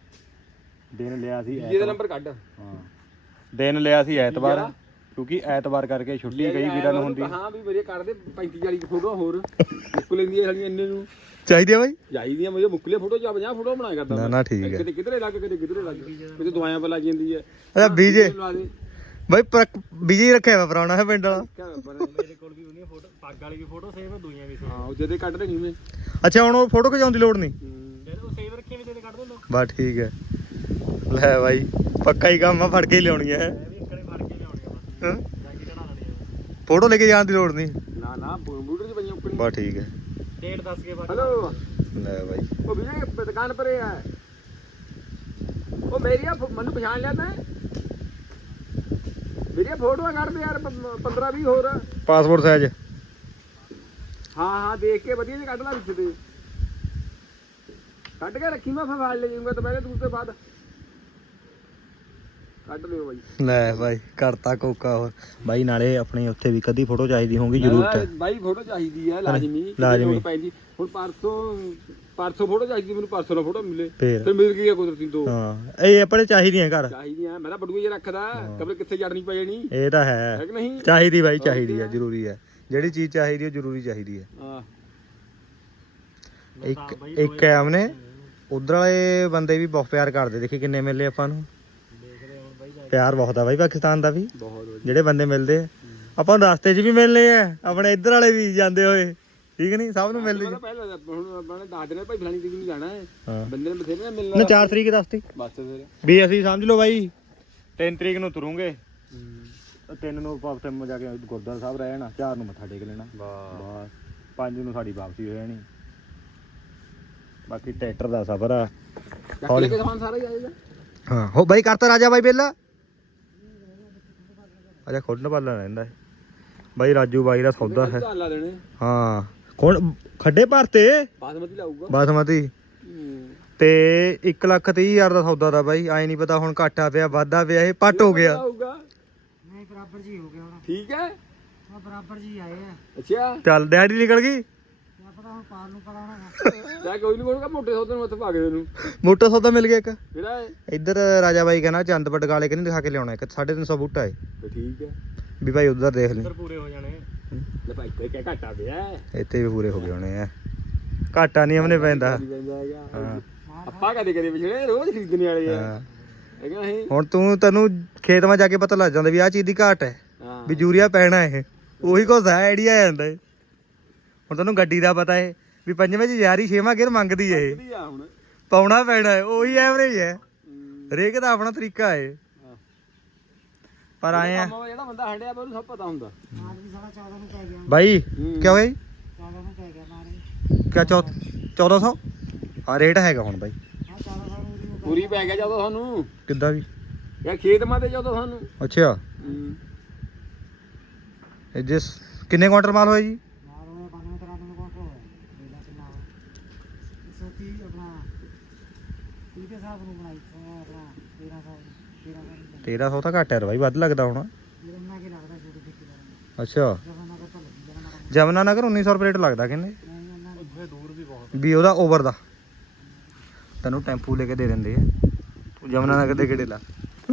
A: ਦਿਨ ਲਿਆ ਸੀ
D: ਜਿਹਦਾ ਨੰਬਰ ਕੱਢ
A: ਹਾਂ ਦਿਨ ਲਿਆ ਸੀ ਐਤਵਾਰ ਕਿਉਂਕਿ ਐਤਵਾਰ ਕਰਕੇ ਛੁੱਟੀ ਕਈ ਵੀਰਾਂ ਨੂੰ ਹੁੰਦੀ
D: ਹਾਂ ਵੀ ਵਧੀਆ ਕੱਢ ਦੇ ਪੈਂਤੀ ਚਾਲੀ ਫੋਟੋ ਹੋਰ ਮੁੱਕ ਲੈਂਦੀਆਂ ਸਾਡੀਆਂ ਇੰਨੇ ਨੂੰ
A: ਚਾਹੀਦੀ ਆ ਬਾਈ
D: ਚਾਹੀਦੀਆਂ ਮੈਨੂੰ ਮੁੱਕਲੇ ਫੋਟੋ ਜਾਂ ਪੰਜਾਹ ਫੋਟੋ ਬਣਾਇਆ ਕਰਦਾ
A: ਨਾ ਨਾ ਠੀਕ ਹੈ
D: ਕਿਤੇ ਕਿਧਰੇ ਲੱਗ ਕਿਤੇ ਕਿਧਰੇ ਲੱਗ ਕਿਤੇ ਦਵਾਈਆਂ ਪਾ ਲੱਗ ਜਾਂਦੀ ਹੈ
A: ਅੱਛਾ ਬੀਜੇ
D: ਲਾ ਦੇ
A: ਬਾਈ ਬੀਜੇ ਰੱਖਿਆ ਵਾ ਪੁਰਾਣਾ ਹੈ ਪਿੰਡ ਵਾਲਾ
D: ਕਿਆ ਪਰ
B: ਮੇਰੇ ਕੋਲ ਵੀ ਉਹਨੀਆਂ ਫੋਟੋ ਪੱਗ ਵਾਲੀ ਵੀ ਫੋਟੋ ਸੇਵ ਹੈ ਦੂਈਆਂ ਵੀ ਸੇਵ
D: ਹਾਂ ਉਹ ਜਿਹਦੇ ਕੱਢ ਲੈਣੀ ਮੈਂ
A: ਅੱਛਾ ਹੁਣ ਉਹ ਫੋਟੋ ਖਿਚਾਉਣ ਦੀ ਲੋੜ ਨਹੀਂ
B: ਜਿਹੜੇ ਉਹ ਸੇਵ ਰੱਖੇ ਵੀ ਤੇ ਕੱਢ ਦੋ ਲੋਕ
A: ਬਸ ਠੀਕ ਹੈ ਲੈ ਬਾਈ ਪੱਕਾ ਹੀ ਕੰਮ ਆ ਫੜ ਕੇ ਹੀ ਲਿਆਉਣੀ ਹੈ
B: ਮੈਂ ਵੀ ਇੱਕੜੇ ਫੜ ਕੇ ਲਿਆਉਣੀ ਆ ਬਸ
A: ਹਾਂ
B: ਜਾ ਕੇ ਚੜਾ ਲੈਣੀ ਆ
A: ਫੋਟੋ ਲੈ ਕੇ ਜਾਣ ਦੀ ਲੋੜ ਨਹੀਂ
D: ਨਾ ਨਾ ਬੂਟਰ ਚ ਪਈਆਂ ਉੱਪਰ
A: ਬਸ ਠੀਕ ਹੈ
B: ਡੇਟ ਦੱਸ ਕੇ ਬਾਅਦ
D: ਹੈਲੋ
A: ਲੈ ਬਾਈ
D: ਉਹ ਵੀਰੇ ਦੁਕਾਨ ਪਰੇ ਆ ਉਹ ਮੇਰੀ ਆ ਮੈਨੂੰ ਪਛਾਣ ਲਿਆ ਤੈਂ ਮੇਰੀਆਂ ਫੋਟੋਆਂ ਕੱਢ ਦੇ ਯਾਰ ਪੰਦਰਾਂ ਵੀਹ ਹੋਰ
A: ਪਾਸਪੋਰਟ ਸਾਈਜ਼
D: ਹਾਂ ਹਾਂ ਦੇਖ ਕੇ ਵਧੀਆ ਜਿਹੀ ਕੱਢ ਲਾ ਵਿੱਚ ਤੇ ਕੱਢ ਕੇ ਰੱਖੀ ਮੈਂ ਫਿਰ ਫਾੜ ਲੈ ਜਾਊਂਗਾ ਦੁਪਹਿਰੇ ਦੂਰ ਤੋਂ ਬਾਅਦ ਕੱਢ ਲਿਓ ਬਾਈ
A: ਲੈ ਬਾਈ ਕਰਤਾ ਕੋਕਾ ਹੋਰ ਬਾਈ ਨਾਲੇ ਆਪਣੇ ਉੱਥੇ ਵੀ ਕਦੀ ਫੋਟੋ ਚਾਹੀਦੀ ਹੋਊਗੀ ਜ਼ਰੂਰਤ ਹੈ
D: ਬਾਈ ਫੋਟੋ ਚਾਹੀਦੀ ਆ ਲਾਜ਼ਮੀ
A: ਲਾਜ਼ਮੀ।
D: ਪੈਂਦੀ ਹੁਣ ਪਰਸੋਂ ਪਰਸੋਂ ਫੋਟੋ ਚਾਹੀਦੀ ਮੈਨੂੰ ਪਰਸੋਂ ਨਾਲ ਫੋਟੋ ਮਿਲੇ
A: ਫੇਰ
D: ਫਿਰ ਮਿਲ ਗਈ ਕੁਦਰਤੀ ਦੋ
A: ਹਾਂ ਇਹ ਆਪਣੇ ਚਾਹੀਦੀਆਂ ਘਰ
D: ਚਾਹੀਦੀਆਂ ਮੈਂ ਤਾਂ ਬੜੂਏ ਜਿਹਾ ਰੱਖਦਾ ਕਬਰੇ ਕਿੱਥੇ ਜੜਨੀ ਪੈ ਜਾਣੀ
A: ਇਹ ਤਾਂ ਹੈ
D: ਹੈ ਕਿ ਨਹੀਂ
A: ਚਾਹੀਦੀ ਬਾਈ ਚਾਹੀਦੀ ਹੈ ਜ਼ਰੂਰੀ ਹੈ ਜਿਹੜੀ ਚੀਜ਼ ਚਾਹੀਦੀ ਉਹ ਜ਼ਰੂਰੀ ਚਾਹੀਦੀ ਹੈ।
D: ਹਾਂ
A: ਇੱਕ ਇੱਕ ਐਮ ਨੇ ਉਧਰ ਵਾਲੇ ਬੰਦੇ ਵੀ ਬਹੁਤ ਪਿਆਰ ਕਰਦੇ, ਦੇਖੀ ਕਿੰਨੇ ਮਿਲੇ ਆਪਾਂ ਨੂੰ। ਪਿਆਰ ਬਹੁਤ ਆ ਬਾਈ ਪਾਕਿਸਤਾਨ ਦਾ ਵੀ,
D: ਬਹੁਤ
A: ਜਿਹੜੇ ਬੰਦੇ ਮਿਲਦੇ ਆ ਆਪਾਂ ਨੂੰ ਰਸਤੇ 'ਚ ਵੀ ਮਿਲਨੇ ਆ, ਆਪਣੇ ਇੱਧਰ ਵਾਲੇ ਵੀ ਜਾਂਦੇ ਹੋਏ, ਠੀਕ ਨਹੀਂ, ਸਭ ਨੂੰ ਮਿਲਦੇ।
D: ਪਹਿਲਾਂ ਹੁਣ ਆਪਾਂ ਨੇ ਦੱਸ ਦੇਣਾ ਭਾਈ ਫਲਾਣੀ ਤਰੀਕ ਨੂੰ ਜਾਣਾ ਹੈ,
A: ਹਾਂ
D: ਬੰਦੇ ਨੇ ਬਥੇਰੇ
A: ਨਾ
D: ਮਿਲਣਾ।
A: ਚਾਰ ਤਰੀਕ ਦੱਸਤੀ
D: ਬਸ ਫਿਰ
A: ਵੀ ਅਸੀਂ ਸਮਝ ਲਓ ਬਾਈ ਤਿੰਨ ਤਰੀਕ ਨੂੰ ਤੁਰੂਗੇ, ਤਿੰਨ ਨੂੰ ਆਪਾਂ ਉੱਥੇ ਜਾ ਕੇ ਗੁਰਦੁਆਰਾ ਸਾਹਿਬ ਰਹਿ ਜਾਣਾ, ਚਾਰ ਨੂੰ ਮੱਥਾ ਟੇਕ ਲੈਣਾ, ਬਸ ਪੰਜ ਨੂੰ ਸਾਡੀ ਵਾਪਸੀ ਹੋ ਜਾਣੀ। ਬਾਕੀ ਟਰੈਕਟਰ ਦਾ ਸਫ਼ਰ ਆ
D: ਹੌਲੀ ਕੇ ਸਮਾਨ ਸਾਰਾ ਹੀ ਆਏਗਾ।
A: ਹਾਂ ਹੋ ਬਾਈ ਕਰਤਾ ਰਾਜਾ ਬਾਈ ਬੇਲਾ ਅਜਾ ਖੋਲਣ ਵਾਲਾ ਰਹਿੰਦਾ ਹੈ ਬਾਈ, ਰਾਜੂ ਬਾਈ ਦਾ ਸੌਦਾ ਹੈ।
D: ਲਾ ਦੇਣੇ
A: ਹਾਂ ਖੋਣ ਖੱਡੇ ਭਰਤੇ
D: ਬਾਸਮਤੀ ਲਾਊਗਾ
A: ਬਾਸਮਤੀ ਤੇ ਇੱਕ ਲੱਖ ਤੀਹ ਹਜ਼ਾਰ ਦਾ ਸੌਦਾ ਦਾ ਬਾਈ, ਆਏ ਨਹੀਂ ਪਤਾ ਹੁਣ ਘਾਟਾ ਪਿਆ ਵਾਧਾ ਪਿਆ, ਇਹ ਪੱਟ ਹੋ ਗਿਆ।
B: ਨਹੀਂ ਬਰਾਬਰ ਜੀ ਹੋ ਗਿਆ ਹੁਣ,
D: ਠੀਕ ਹੈ
B: ਹਾਂ ਬਰਾਬਰ ਜੀ ਆਏ ਆ।
D: ਅੱਛਾ
A: ਚੱਲ ਦਿਹਾੜੀ ਨਿਕਲ ਗਈ,
B: ਕਿਆ ਪਤਾ ਹੁਣ ਪਾਰ ਨੂੰ ਪਤਾ ਹੋਣਾ।
D: ਲੈ ਕੋਈ ਨਹੀਂ ਕੋਣਗਾ ਮੋਟੇ ਸੌਦੇ ਨੂੰ ਉੱਥੇ ਪਾ ਕੇ ਤੈਨੂੰ
A: ਮੋਟਾ ਸੌਦਾ ਮਿਲ ਗਿਆ ਇੱਕ।
D: ਕਿਹੜਾ ਹੈ?
A: ਇੱਧਰ ਰਾਜਾ ਬਾਈ ਕਹਿੰਦਾ ਚੰਦ ਪਟਕਾਲੇ ਕਿ ਨਹੀਂ ਦਿਖਾ ਕੇ ਲਿਆਉਣਾ ਇੱਕ ਸਾਢੇ ਤਿੰਨ ਸੌ ਬੂਟਾ ਹੈ
D: ਤੇ ਠੀਕ ਹੈ
A: ਵੀ ਭਾਈ ਉਧਰ ਦੇਖ ਲਈ,
B: ਪੂਰੇ ਹੋ ਜਾਣੇ।
D: ਲੈ ਭਾਈ ਕੋਈ ਕਿਆ ਘਾਟਾ ਪਿਆ
A: ਇੱਥੇ ਵੀ ਪੂਰੇ ਹੋ ਗਏ ਹੋਣੇ ਆ, ਘਾਟਾ ਨਹੀਂ ਹਮਨੇ ਪੈਂਦਾ।
D: ਹਾਂ ਆਪਾਂ ਕਦੇ ਕਦੇ ਵਿਛੜੇ ਰੋਜ਼ ਖਰੀਦਣੇ ਵਾਲੇ ਆ
A: ਹਾਂ
D: ਹੈਗਾ ਅਸੀਂ।
A: ਹੁਣ ਤੂੰ ਤੈਨੂੰ ਖੇਤ ਮਾ ਜਾ ਕੇ ਪਤਾ ਲੱਗ ਜਾਂਦਾ ਵੀ ਆਹ ਚੀਜ਼ ਦੀ ਘਾਟ ਹੈ,
D: ਹਾਂ
A: ਵੀ ਯੂਰੀਆ ਪੈਣਾ ਇਹ, ਉਹੀ ਕੁਛ ਹੈ ਆਈਡੀਆ ਆ ਜਾਂਦਾ ਏ। ਹੁਣ ਤੈਨੂੰ ਗੱਡੀ ਦਾ ਪਤਾ ਹੈ ਵੀ ਪੰਜਵੇਂ ਚ ਯਾਰੀ ਛੇਵਾਂ ਗੇਅਰ ਮੰਗਦੀ ਏ, ਇਹ
D: ਵਧੀਆ ਹੁਣ
A: ਪਾਉਣਾ ਪੈਣਾ ਹੈ, ਉਹੀ ਐਵਰੇਜ ਹੈ, ਹਰੇਕ ਦਾ ਆਪਣਾ ਤਰੀਕਾ ਹੈ। ਪਰ ਆਏ ਆ
D: ਕੰਮ ਜਿਹੜਾ ਬੰਦਾ ਹੰਡਿਆ ਉਹਨੂੰ ਸਭ ਪਤਾ ਹੁੰਦਾ।
B: ਮਾਲ ਵੀ ਸਾਡਾ ਚੌਦਾਂ ਨੂੰ ਪੈ ਗਿਆ,
A: ਬਾਈ ਕਿਆ ਹੋਇਆ ਜੀ,
B: ਚੌਦਾਂ ਨੂੰ ਪੈ ਗਿਆ ਮਾਲ।
A: ਕਿਆ ਚੌ ਚੌਦਾਂ ਸੌ ਹਾਂ ਰੇਟ ਹੈਗਾ ਹੁਣ ਬਾਈ,
B: ਹਾਂ ਚੌਦਾਂ ਸੌ ਨੂੰ ਉਹਦੀ
D: ਪੂਰੀ ਪੈ ਗਿਆ ਜਦੋਂ ਤੁਹਾਨੂੰ
A: ਕਿੱਦਾਂ ਵੀ
D: ਯਾ ਖੇਤ ਮਾ ਤੇ ਜਦੋਂ ਤੁਹਾਨੂੰ
A: ਅੱਛਾ। ਇਹ ਜਿਸ ਕਿੰਨੇ ਕੁਆਂਟਲ ਮਾਲ ਹੋਇਆ ਜੀ?
B: ਮਾਲ ਹੋਇਆ ਬਾਨਵੇਂ ਤਰਾਨਵੇਂ ਕੁਆਂਟਲ ਹੋਇਆ। ਇਹਦਾ ਕਿੰਨਾ ਹੋਇਆ ਇੱਕ ਸੌ ਤੀਹ ਆਪਣਾ ਤੀਹ ਦੇ ਹਿਸਾਬ ਨੂੰ ਬਣਾਈ ਆਪਣਾ ਤੇਰਾਂ ਸੌ ਤੇਰਾਂ ਸੌ
A: ਤੇਰਾਂ ਸੌ ਤਾਂ ਘੱਟ ਹੈ ਬਾਈ, ਵੱਧ ਲੱਗਦਾ ਹੋਣਾ।
B: ਜਿਹੜਾ ਇੰਨਾ ਕੀ ਲੱਗਦਾ ਛੋਟੇ ਠੇਕੇਦਾਰਾਂ
A: ਅੱਛਾ
B: ਜਮਾ ਨਗਰ ਤਾਂ ਲੱਗੀ ਜਮਾ ਨਗਰ
A: ਜਮਨਾ ਨਗਰ ਉੱਨੀ ਸੌ ਰੁਪਏ ਰੇਟ ਲੱਗਦਾ ਕਹਿੰਦੇ
B: ਨਹੀਂ ਉਹਨਾਂ ਉੱਥੇ ਦੂਰ ਵੀ ਬਹੁਤ
A: ਵੀ ਉਹਦਾ ਓਵਰ ਦਾ, ਤੈਨੂੰ ਟੈਂਪੂ ਲੈ ਕੇ ਦੇ ਦਿੰਦੇ ਆ, ਤੂੰ ਜਮਨਾ ਨਗਰ ਦੇ ਕਿਹੜੇ ਲਾ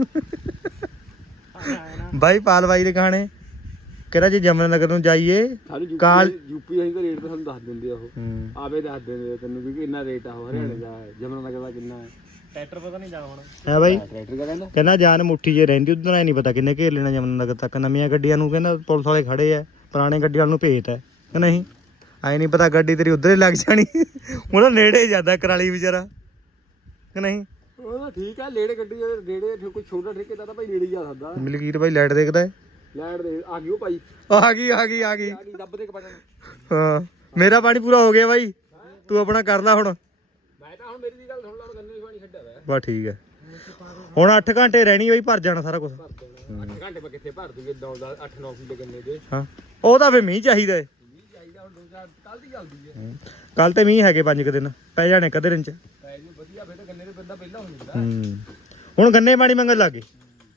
A: ਬਾਈ ਪਾਲ ਬਾਈ ਦੇ ਕਹਾਣੇ ਕਹਿੰਦਾ ਜੇ ਜਮਨਾ ਨਗਰ ਨੂੰ ਜਾਈਏ
D: ਸਾਨੂੰ
A: ਕਾਲ
D: ਯੂਪੀ ਅਸੀਂ ਤਾਂ ਰੇਟ ਤਾਂ ਸਾਨੂੰ ਦੱਸ ਦਿੰਦੇ ਆ ਉਹ,
A: ਹੂੰ
D: ਆਵੇ ਦੱਸ ਦਿੰਦੇ ਆ ਤੈਨੂੰ ਵੀ ਇੰਨਾ ਰੇਟ ਆ ਉਹ ਹਰਿਆਣੇ ਦਾ ਜਮਨਾ ਨਗਰ ਦਾ ਕਿੰਨਾ ਹੈ।
B: ਟਰੈਕਟਰ ਪਤਾ ਨਹੀਂ ਜਾਣਾ ਹੁਣ।
A: ਹੈ ਬਾਈ
D: ਟਰੈਕਟਰ ਦਾ ਕਹਿੰਦਾ
A: ਕਹਿੰਦਾ ਜਾਨ ਮੁੱਠੀ ਜੇ ਰਹਿੰਦੀ ਉਦੋਂ ਐ ਨਹੀਂ ਪਤਾ ਕਿੰਨੇ ਘੇਰ ਲੈਣਾ ਜਮਨਾ ਨਗਰ ਤੱਕ, ਨਵੀਆਂ ਗੱਡੀਆਂ ਨੂੰ ਕਹਿੰਦਾ ਪੁਲਿਸ ਵਾਲੇ ਖੜੇ ਆ, ਪੁਰਾਣੇ ਗੱਡੀ ਵਾਲ ਨੂੰ ਭੇਜਤਾ ਕਿ ਨਹੀਂ, ਐ ਨਹੀਂ ਪਤਾ ਗੱਡੀ ਤੇਰੀ ਉਧਰ ਹੀ ਲੱਗ ਜਾਣੀ, ਉਹਦਾ ਨੇੜੇ ਜਾਂਦਾ ਕਰਾਲੀ ਵਿਚਾਰਾ ਕਿ ਨਹੀਂ।
D: ਉਹ ਤਾਂ ਠੀਕ ਹੈ ਨੇੜੇ ਗੱਡੀ ਦੇ ਨੇੜੇ ਕੋਈ ਛੋਟਾ ਠੇਕੇਦਾਰ ਤਾਂ ਭਾਈ ਨੇੜੇ ਹੀ ਜਾ ਸਕਦਾ।
A: ਮਲਕੀਤ ਬਾਈ ਲਾਈਟ ਦੇਖਦਾ ਹੈ,
D: ਲੈਟ ਦੇ ਆ ਗਈ ਉਹ ਭਾਈ
A: ਆ ਗਈ ਆ ਗਈ ਆ ਗਈ
D: ਆ ਗਈ ਦੱਬ ਦੇ ਕਪਾਟਾਂ
A: ਹਾਂ ਮੇਰਾ ਪਾਣੀ ਪੂਰਾ ਹੋ ਗਿਆ ਬਾਈ, ਤੂੰ ਆਪਣਾ ਕਰ ਲੈ ਹੁਣ।
D: ਮੈਂ ਤਾਂ ਹੁਣ ਮੇਰੀ ਦੀ ਗੱਲ ਸੁਣ ਲਾ ਗੰਨੇ ਦੀ ਪਾਣੀ ਛੱਡਿਆ ਹੋਇਆ
A: ਬਸ ਠੀਕ ਹੈ, ਹੁਣ ਅੱਠ ਘੰਟੇ ਰਹਿਣੀ ਬਾਈ, ਭਰ ਜਾਣਾ ਸਾਰਾ ਕੁਝ।
D: ਅੱਠ ਘੰਟੇ ਮੈਂ ਕਿੱਥੇ ਭਰ ਦੂਗੇ ਨੌ ਦਾ ਅੱਠ ਨੌ ਕਿੱਲੇ ਗੰਨੇ ਦੇ
A: ਹਾਂ ਉਹ ਤਾਂ ਫੇ ਮੀਂਹ ਚਾਹੀਦਾ ਏ,
D: ਵੀਹ ਚਾਹੀਦਾ ਹੁਣ ਦੋ ਚਾਰ ਕੱਲ ਦੀ ਚੱਲਦੀ ਹੈ
A: ਕੱਲ ਤੇ ਮੀਂਹ ਹੈਗੇ ਪੰਜ ਕੁ ਦਿਨ ਪੈ ਜਾਣੇ ਕਦੇ ਦਿਨ ਚ।
D: ਪੈ ਜੀ ਵਧੀਆ ਫਿਰ ਤਾਂ ਗੰਨੇ ਦੇ ਬੰਦਾ ਪਹਿਲਾਂ ਹੋ ਜਾਂਦਾ।
A: ਹੂੰ ਹੁਣ ਗੰਨੇ ਪਾਣੀ ਮੰਗਣ ਲੱਗ ਗਏ।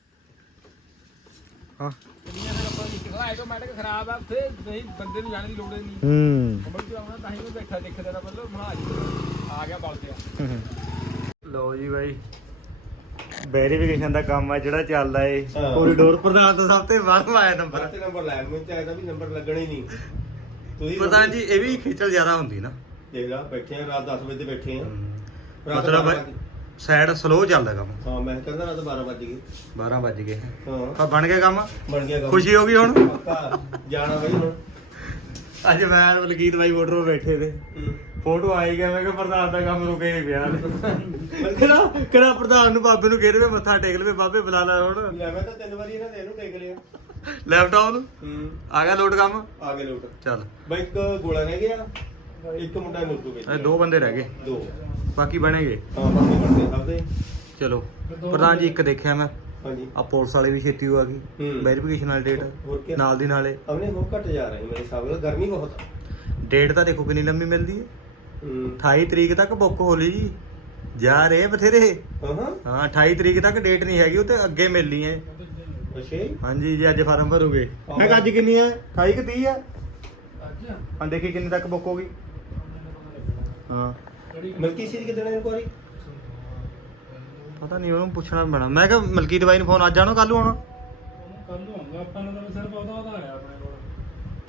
A: ਹਾਂ
D: ਕਿੰਨੀਆਂ ਫਿਰ ਆਪਾਂ ਇੱਕ ਤਾਂ ਆਟੋਮੈਟਿਕ ਖਰਾਬ ਆ ਉੱਥੇ ਨਹੀਂ ਬੰਦੇ ਨੂੰ ਜਾਣ ਦੀ ਲੋੜ ਹੀ ਨਹੀਂ।
A: ਹੂੰ
D: ਕੰਬਲ ਚ ਆਉਣਾ ਤਾਂ ਹੀ ਉਹ ਬੈਠਾ ਦੇਖਦਾ ਤਾਂ ਪਹਿਲਾਂ ਬਣਾ ਜੀ ਆ ਗਿਆ ਬਲ ਤੇ
A: ਲਓ ਜੀ ਬਾਈ ਵੈਰੀਫਿਕੇਸ਼ਨ ਦਾ ਕੰਮ ਆ ਜਿਹੜਾ ਚੱਲਦਾ ਏ, ਕੋਰੀਡੋਰ ਪ੍ਰਧਾਨ ਤੋਂ ਸਭ ਤੋਂ ਬਾਅਦ ਆਇਆ ਨੰਬਰ।
C: ਤੇ ਨੰਬਰ ਲਾਇਆ ਮੈਨੂੰ ਚਾਹੀਦਾ ਵੀ ਨੰਬਰ ਲੱਗਣਾ ਹੀ ਨਹੀਂ। ਤੁਸੀਂ
A: ਪ੍ਰਧਾਨ ਜੀ ਇਹ ਵੀ ਖੇਚਲ ਜ਼ਿਆਦਾ ਹੁੰਦੀ ਨਾ,
C: ਦੇਖ ਲਾ ਬੈਠੇ ਆ ਰਾਤ ਦਸ ਵਜੇ ਤੇ ਬੈਠੇ ਆ। ਰਾਤ
A: ਮਤਲਬ
C: ਬਾਰਾਂ ਵਜੇ।
A: ਸਾਈਡ ਸਲੋ ਚੱਲਦਾ ਕੰਮ।
C: ਹਾਂ ਮੈਂ ਕਹਿੰਦਾ ਰਾਤ ਬਾਰਾਂ ਵੱਜ ਗਏ।
A: ਬਾਰਾਂ ਵੱਜ ਗਏ
C: ਹਾਂ
A: ਆ ਬਣ ਗਿਆ ਕੰਮ,
C: ਬਣ ਗਿਆ ਕੰਮ।
A: ਖੁਸ਼ੀ ਹੋ ਗਈ ਹੁਣ।
C: ਪੱਕਾ ਜਾਣਾ ਬਈ ਹੁਣ।
A: ਅੱਜ ਮੈਂ ਮਲਕੀਤ ਬਾਈ ਮੋਟਰ 'ਤੇ ਬੈਠੇ ਤੇ ਫੋਟੋ ਆਈ ਗਿਆ, ਮੈਂ ਕਿਹਾ ਪ੍ਰਧਾਨ ਦਾ ਕੰਮ ਰੁਕੇ ਨਹੀਂ ਪਿਆ। ਕਿਹੜਾ ਕਿਹੜਾ ਪ੍ਰਧਾਨ ਨੂੰ ਬਾਬੇ ਨੂੰ ਘੇਰੇ ਮੱਥਾ ਟੇਕ ਲਵੇ, ਬਾਬੇ ਬੁਲਾ ਲੈ ਹੁਣ
C: ਲੈ ਮੈਂ ਤਾਂ ਤਿੰਨ ਵਾਰੀ ਇਹਨਾਂ ਦੇ ਇਹਨੂੰ ਟੇਕ ਲਿਆ।
A: ਲੈਪਟਾਪ ਨੂੰ
C: ਹੂੰ
A: ਆ ਗਿਆ ਲੋਡ ਕੰਮ।
C: ਆ ਗਏ ਲੋਟ
A: ਚੱਲ
C: ਬਈ ਇੱਕ ਗੋਲਾ ਰਹਿ ਗਿਆ, ਇੱਕ ਮੁੰਡਾ ਮੁਰਦੂ ਵਿੱਚ
A: ਇਹ ਦੋ ਬੰਦੇ ਰਹਿ ਗਏ,
C: ਦੋ
A: ਬਾਕੀ ਬਣੇਗੇ।
C: ਹਾਂ ਬਾਕੀ ਬਣਦੇ ਸਭ ਦੇ।
A: ਚਲੋ ਪ੍ਰਧਾਨ ਜੀ ਇੱਕ ਦੇਖਿਆ ਮੈਂ
C: ਹਾਂਜੀ
A: ਆ ਪੁਲਿਸ ਵਾਲੇ ਵੀ ਛੇਤੀ ਹੋ ਆ ਗਈ
C: ਹੂੰ।
A: ਵੈਰੀਫਿਕੇਸ਼ਨ ਵਾਲੀ ਡੇਟ
C: ਹੋਰ ਕੀ
A: ਨਾਲ ਦੀ ਨਾਲੇ।
C: ਆਪਣੇ ਹੋ ਘਟ ਜਾ ਰਹੇ ਮੇਰੇ ਹਿਸਾਬ ਨਾਲ, ਗਰਮੀ ਬਹੁਤ ਆ।
A: ਡੇਟ ਤਾਂ ਦੇਖੋ ਕਿੰਨੀ ਲੰਮੀ ਮਿਲਦੀ ਹੈ,
C: ਹੂੰ
A: ਅਠਾਈ ਤਰੀਕ ਤੱਕ ਬੁੱਕ ਹੋ ਲਈ ਜੀ, ਜਾ ਰਹੇ ਬਥੇਰੇ।
C: ਹਾਂ ਹਾਂ
A: ਹਾਂ ਅਠਾਈ ਤਰੀਕ ਤੱਕ ਡੇਟ ਨਹੀਂ ਹੈਗੀ, ਉਹ ਤੇ ਅੱਗੇ ਮਿਲਣੀ ਹੈ।
C: ਅੱਛਾ ਜੀ।
A: ਹਾਂਜੀ ਜੀ ਅੱਜ ਫਾਰਮ ਭਰੋਗੇ। ਮੈਂ ਕਿਹਾ ਅੱਜ ਕਿੰਨੀ ਹੈ, ਅਠਾਈ ਕਿ ਤੀਹ ਹੈ ਅੱਜ। ਹਾਂ ਦੇਖੀ ਕਿੰਨੇ ਤੱਕ ਬੁੱਕ ਹੋ ਗਈ। ਹਾਂ
C: ਮਲਕੀ ਸੀ ਕਿਦਣ ਇਨਕੁਆਰੀ?
A: ਪਤਾ ਨਹੀਂ, ਉਹਨੂੰ ਪੁੱਛਣਾ ਪੈਣਾ। ਮੈਂ ਕਿਹਾ ਮਲਕੀਤ ਬਾਈ ਨੂੰ ਫੋਨ ਅੱਜ ਆਉਣਾ ਕੱਲ ਨੂੰ ਆਉਣਾ?
B: ਕੱਲ ਨੂੰ ਆਉਂਗਾ ਆਪਾਂ ਨੂੰ ਤਾਂ ਸਿਰਫ ਉਹਦਾ ਉਹਦਾ ਆਇਆ ਆਪਣੇ ਕੋਲ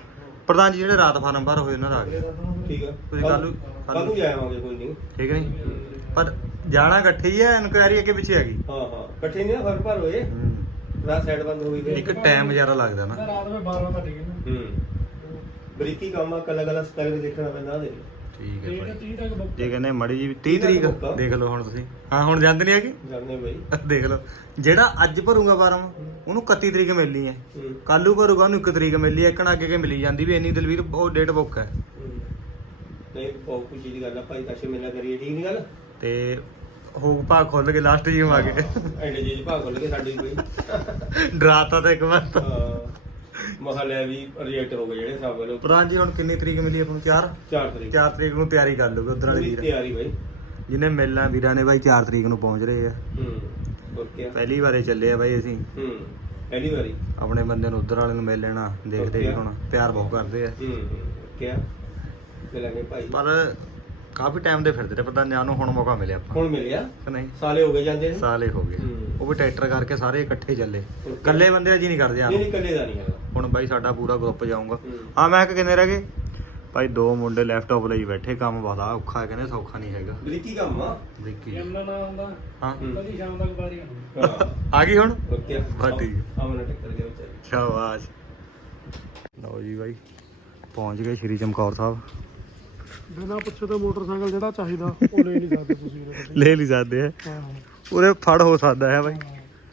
A: ਪ੍ਰਧਾਨ ਜੀ ਜਿਹੜੇ ਰਾਤ ਫਾਰਮ ਭਰ ਹੋਏ ਉਹਨਾਂ ਦਾ ਆ ਗਿਆ
C: ਠੀਕ ਆ
A: ਤੁਸੀਂ ਕੱਲ ਨੂੰ
C: ਕੱਲ ਨੂੰ ਜਾਵਾਂਗੇ ਕੋਈ ਨਹੀਂ
A: ਠੀਕ ਨਹੀਂ ਪਰ ਜਾਣਾ ਇਕੱਠੇ ਹੀ ਹੈ ਇਨਕੁਆਇਰੀ ਅੱਗੇ ਪਿੱਛੇ ਹੈਗੀ
C: ਹਾਂ ਹਾਂ ਇਕੱਠੇ ਨਹੀਂ ਫਰ ਭਰ ਹੋਏ ਰਾਤ ਸਾਈਡ ਬੰਦ ਹੋ ਗਈ
A: ਇੱਕ ਟਾਈਮ ਜ਼ਿਆਦਾ ਲੱਗਦਾ ਨਾ
B: ਰਾਤ ਨੂੰ ਬਾਰਾਂ ਵਜੇ ਗਏ ਨਾ
C: ਹੂੰ ਬਰੀਕੀ ਕੰਮ ਆ ਕੱਲਾ ਕੱਲਾ ਸਟਾਈਲ ਦੇਖਣਾ ਪੈਂਦਾ ਦੇ
A: ਠੀਕ ਹੈ ਭਾਈ
B: ਤੀਹ ਤੱਕ
A: ਜੇ ਕਹਿੰਦੇ ਮੜੀ ਜੀ ਤੀਹ ਤਰੀਕ ਦੇਖ ਲਓ ਹੁਣ ਤੁਸੀਂ ਹਾਂ ਹੁਣ ਜਾਂਦੇ ਨਹੀਂ ਹੈਗੇ
C: ਜਾਣੇ ਬਈ
A: ਦੇਖ ਲਓ ਜਿਹੜਾ ਅੱਜ ਭਰੂਗਾ ਫਾਰਮ ਉਹਨੂੰ ਇਕੱਤੀ ਤਰੀਕ ਮਿਲਣੀ ਹੈ ਕੱਲੂ ਭਰੂਗਾ ਉਹਨੂੰ ਇੱਕ ਤਰੀਕ ਮਿਲਣੀ ਹੈ ਇੱਕ ਅੱਗੇ ਕੇ ਮਿਲੀ ਜਾਂਦੀ ਵੀ ਇੰਨੀ ਦਲਵੀਰ ਉਹ ਡੇਟ ਬੁੱਕ ਹੈ
C: ਨਹੀਂ ਬਹੁਤ ਖੁਸ਼ੀ ਦੀ ਗੱਲ ਆ ਭਾਈ ਕਾਸ਼ੇ ਮੇਲਾ ਕਰੀਏ ਠੀਕ ਨਹੀਂ ਗੱਲ
A: ਤੇ ਹੋ ਭਾਗ ਖੁੱਲ ਕੇ ਲਾਸਟ ਜੀ ਆ ਗਏ
C: ਐਂਡ ਜੀ ਭਾਗ ਖੁੱਲ ਕੇ ਸਾਡੀ ਕੋਈ
A: ਡਰਾਤਾ ਤਾਂ ਇੱਕ ਵਾਰ ਤਾਂ
C: ਮਹਲੇ ਵੀ ਰਿਜੈਕਟ ਹੋ ਗਏ ਜਿਹੜੇ ਸਭ ਵੱਲੋਂ
A: ਪ੍ਰਧਾਨ ਜੀ ਹੁਣ ਕਿੰਨੀ ਤਰੀਕ ਮਿਲੀ ਆਪਾਂ ਨੂੰ ਚਾਰ
C: ਚਾਰ ਤਰੀਕ
A: ਚਾਰ ਤਰੀਕ ਨੂੰ ਤਿਆਰੀ ਕਰ ਲੂਗੇ ਉਧਰ ਵਾਲੇ
C: ਪੂਰੀ
A: ਵੀਰ
C: ਤਿਆਰੀ ਬਾਈ
A: ਜਿਹਨੇ ਮਿਲਣਾ ਵੀਰਾਂ ਨੇ ਬਾਈ ਚਾਰ ਤਰੀਕ ਨੂੰ ਪਹੁੰਚ ਰਹੇ ਆ
C: ਹੂੰ ਓਕੇ
A: ਪਹਿਲੀ ਵਾਰੇ ਚੱਲੇ ਆ ਬਾਈ ਅਸੀਂ
C: ਹੂੰ ਪਹਿਲੀ ਵਾਰੀ
A: ਆਪਣੇ ਬੰਦੇ ਨੂੰ ਉਧਰ ਵਾਲੇ ਨੂੰ ਮਿਲ ਲੈਣਾ ਦੇਖਦੇ ਵੀ ਹੁਣ ਪਿਆਰ ਬਹੁਤ ਕਰਦੇ ਆ
C: ਹੂੰ ਕਿਆ ਮਿਲਾਂਗੇ ਭਾਈ
A: ਪਰ ਕਾਫੀ ਟਾਈਮ ਦੇ ਫਿਰਦੇ ਰਹੇ ਪ੍ਰਧਾਨ ਨੂੰ ਹੁਣ ਮੌਕਾ ਮਿਲਿਆ ਆਪਾਂ
C: ਹੁਣ ਮਿਲਿਆ
A: ਕਿ ਨਹੀਂ
C: ਸਾਲੇ ਹੋ ਗਏ ਜਾਂਦੇ ਨੇ
A: ਸਾਲੇ ਹੋ ਗਏ
C: ਹੂੰ।
A: ਉਹ ਵੀ ਟਰੈਕਟਰ ਕਰਕੇ ਸਾਰੇ ਇਕੱਠੇ ਚੱਲੇ
C: Okay.
A: ਇਕੱਲੇ ਬੰਦੇ ਜੀ ਨਹੀਂ ਕਰਦੇ
C: ਨਹੀਂ
A: ਯਾਰ
C: ਨਹੀਂ ਕੱਲੇ ਦਾ ਨਹੀਂ ਹੈਗਾ
A: ਹੁਣ ਬਾਈ ਸਾਡਾ ਪੂਰਾ ਗਰੁੱਪ ਜਾਊਗਾ
C: ਹੂੰ।
A: ਹਾਂ ਮੈਂ ਕਿ ਕਿੰਨੇ ਰਹਿ ਗਏ ਭਾਈ ਦੋ ਮੁੰਡੇ ਲੈਪਟਾਪ ਲਈ ਬੈਠੇ ਕੰਮ ਬੜਾ ਔਖਾ ਹੈ ਕਹਿੰਦੇ ਸੌਖਾ ਨਹੀਂ ਹੈਗਾ
C: ਬਰੀਕੀ ਕੰਮ ਆ
A: ਦੇਖੀ
B: ਜਮਨਾ ਨਾ ਆਉਂਦਾ
A: ਹਾਂ
C: ਹੂੰ।
B: ਕਦੀ ਸ਼ਾਮ ਤੱਕ ਬਾਰੀ ਆਉਂਦੀ
C: ਹਾਂ
A: ਆ ਗਈ ਹੁਣ
C: ਓਕੇ
A: ਬਸ ਠੀਕ
C: ਆਮਨ ਟੱਕਰ ਗਿਆ ਵਿਚਾਰੀ
A: ਸ਼ਾਬਾਸ਼ ਲਓ ਜੀ ਬਾਈ ਪਹੁੰਚ ਗਏ ਸ਼੍ਰੀ ਚਮਕੌਰ ਸਾਹਿਬ
B: ਬਿਨਾਂ ਪੁੱਛੇ ਤਾਂ ਮੋਟਰਸਾਈਕਲ ਜਿਹੜਾ ਚਾਹੀਦਾ ਉਹ ਲੈ ਨਹੀਂ ਸਕਦੇ ਤੁਸੀਂ ਇਹਦੇ ਕੋਲ।
A: ਲੈ ਲਈ ਜਾਂਦੇ ਆ
B: ਹਾਂ
A: ਉਹਦੇ ਫੜ ਹੋ ਸਕਦਾ ਹੈ ਬਾਈ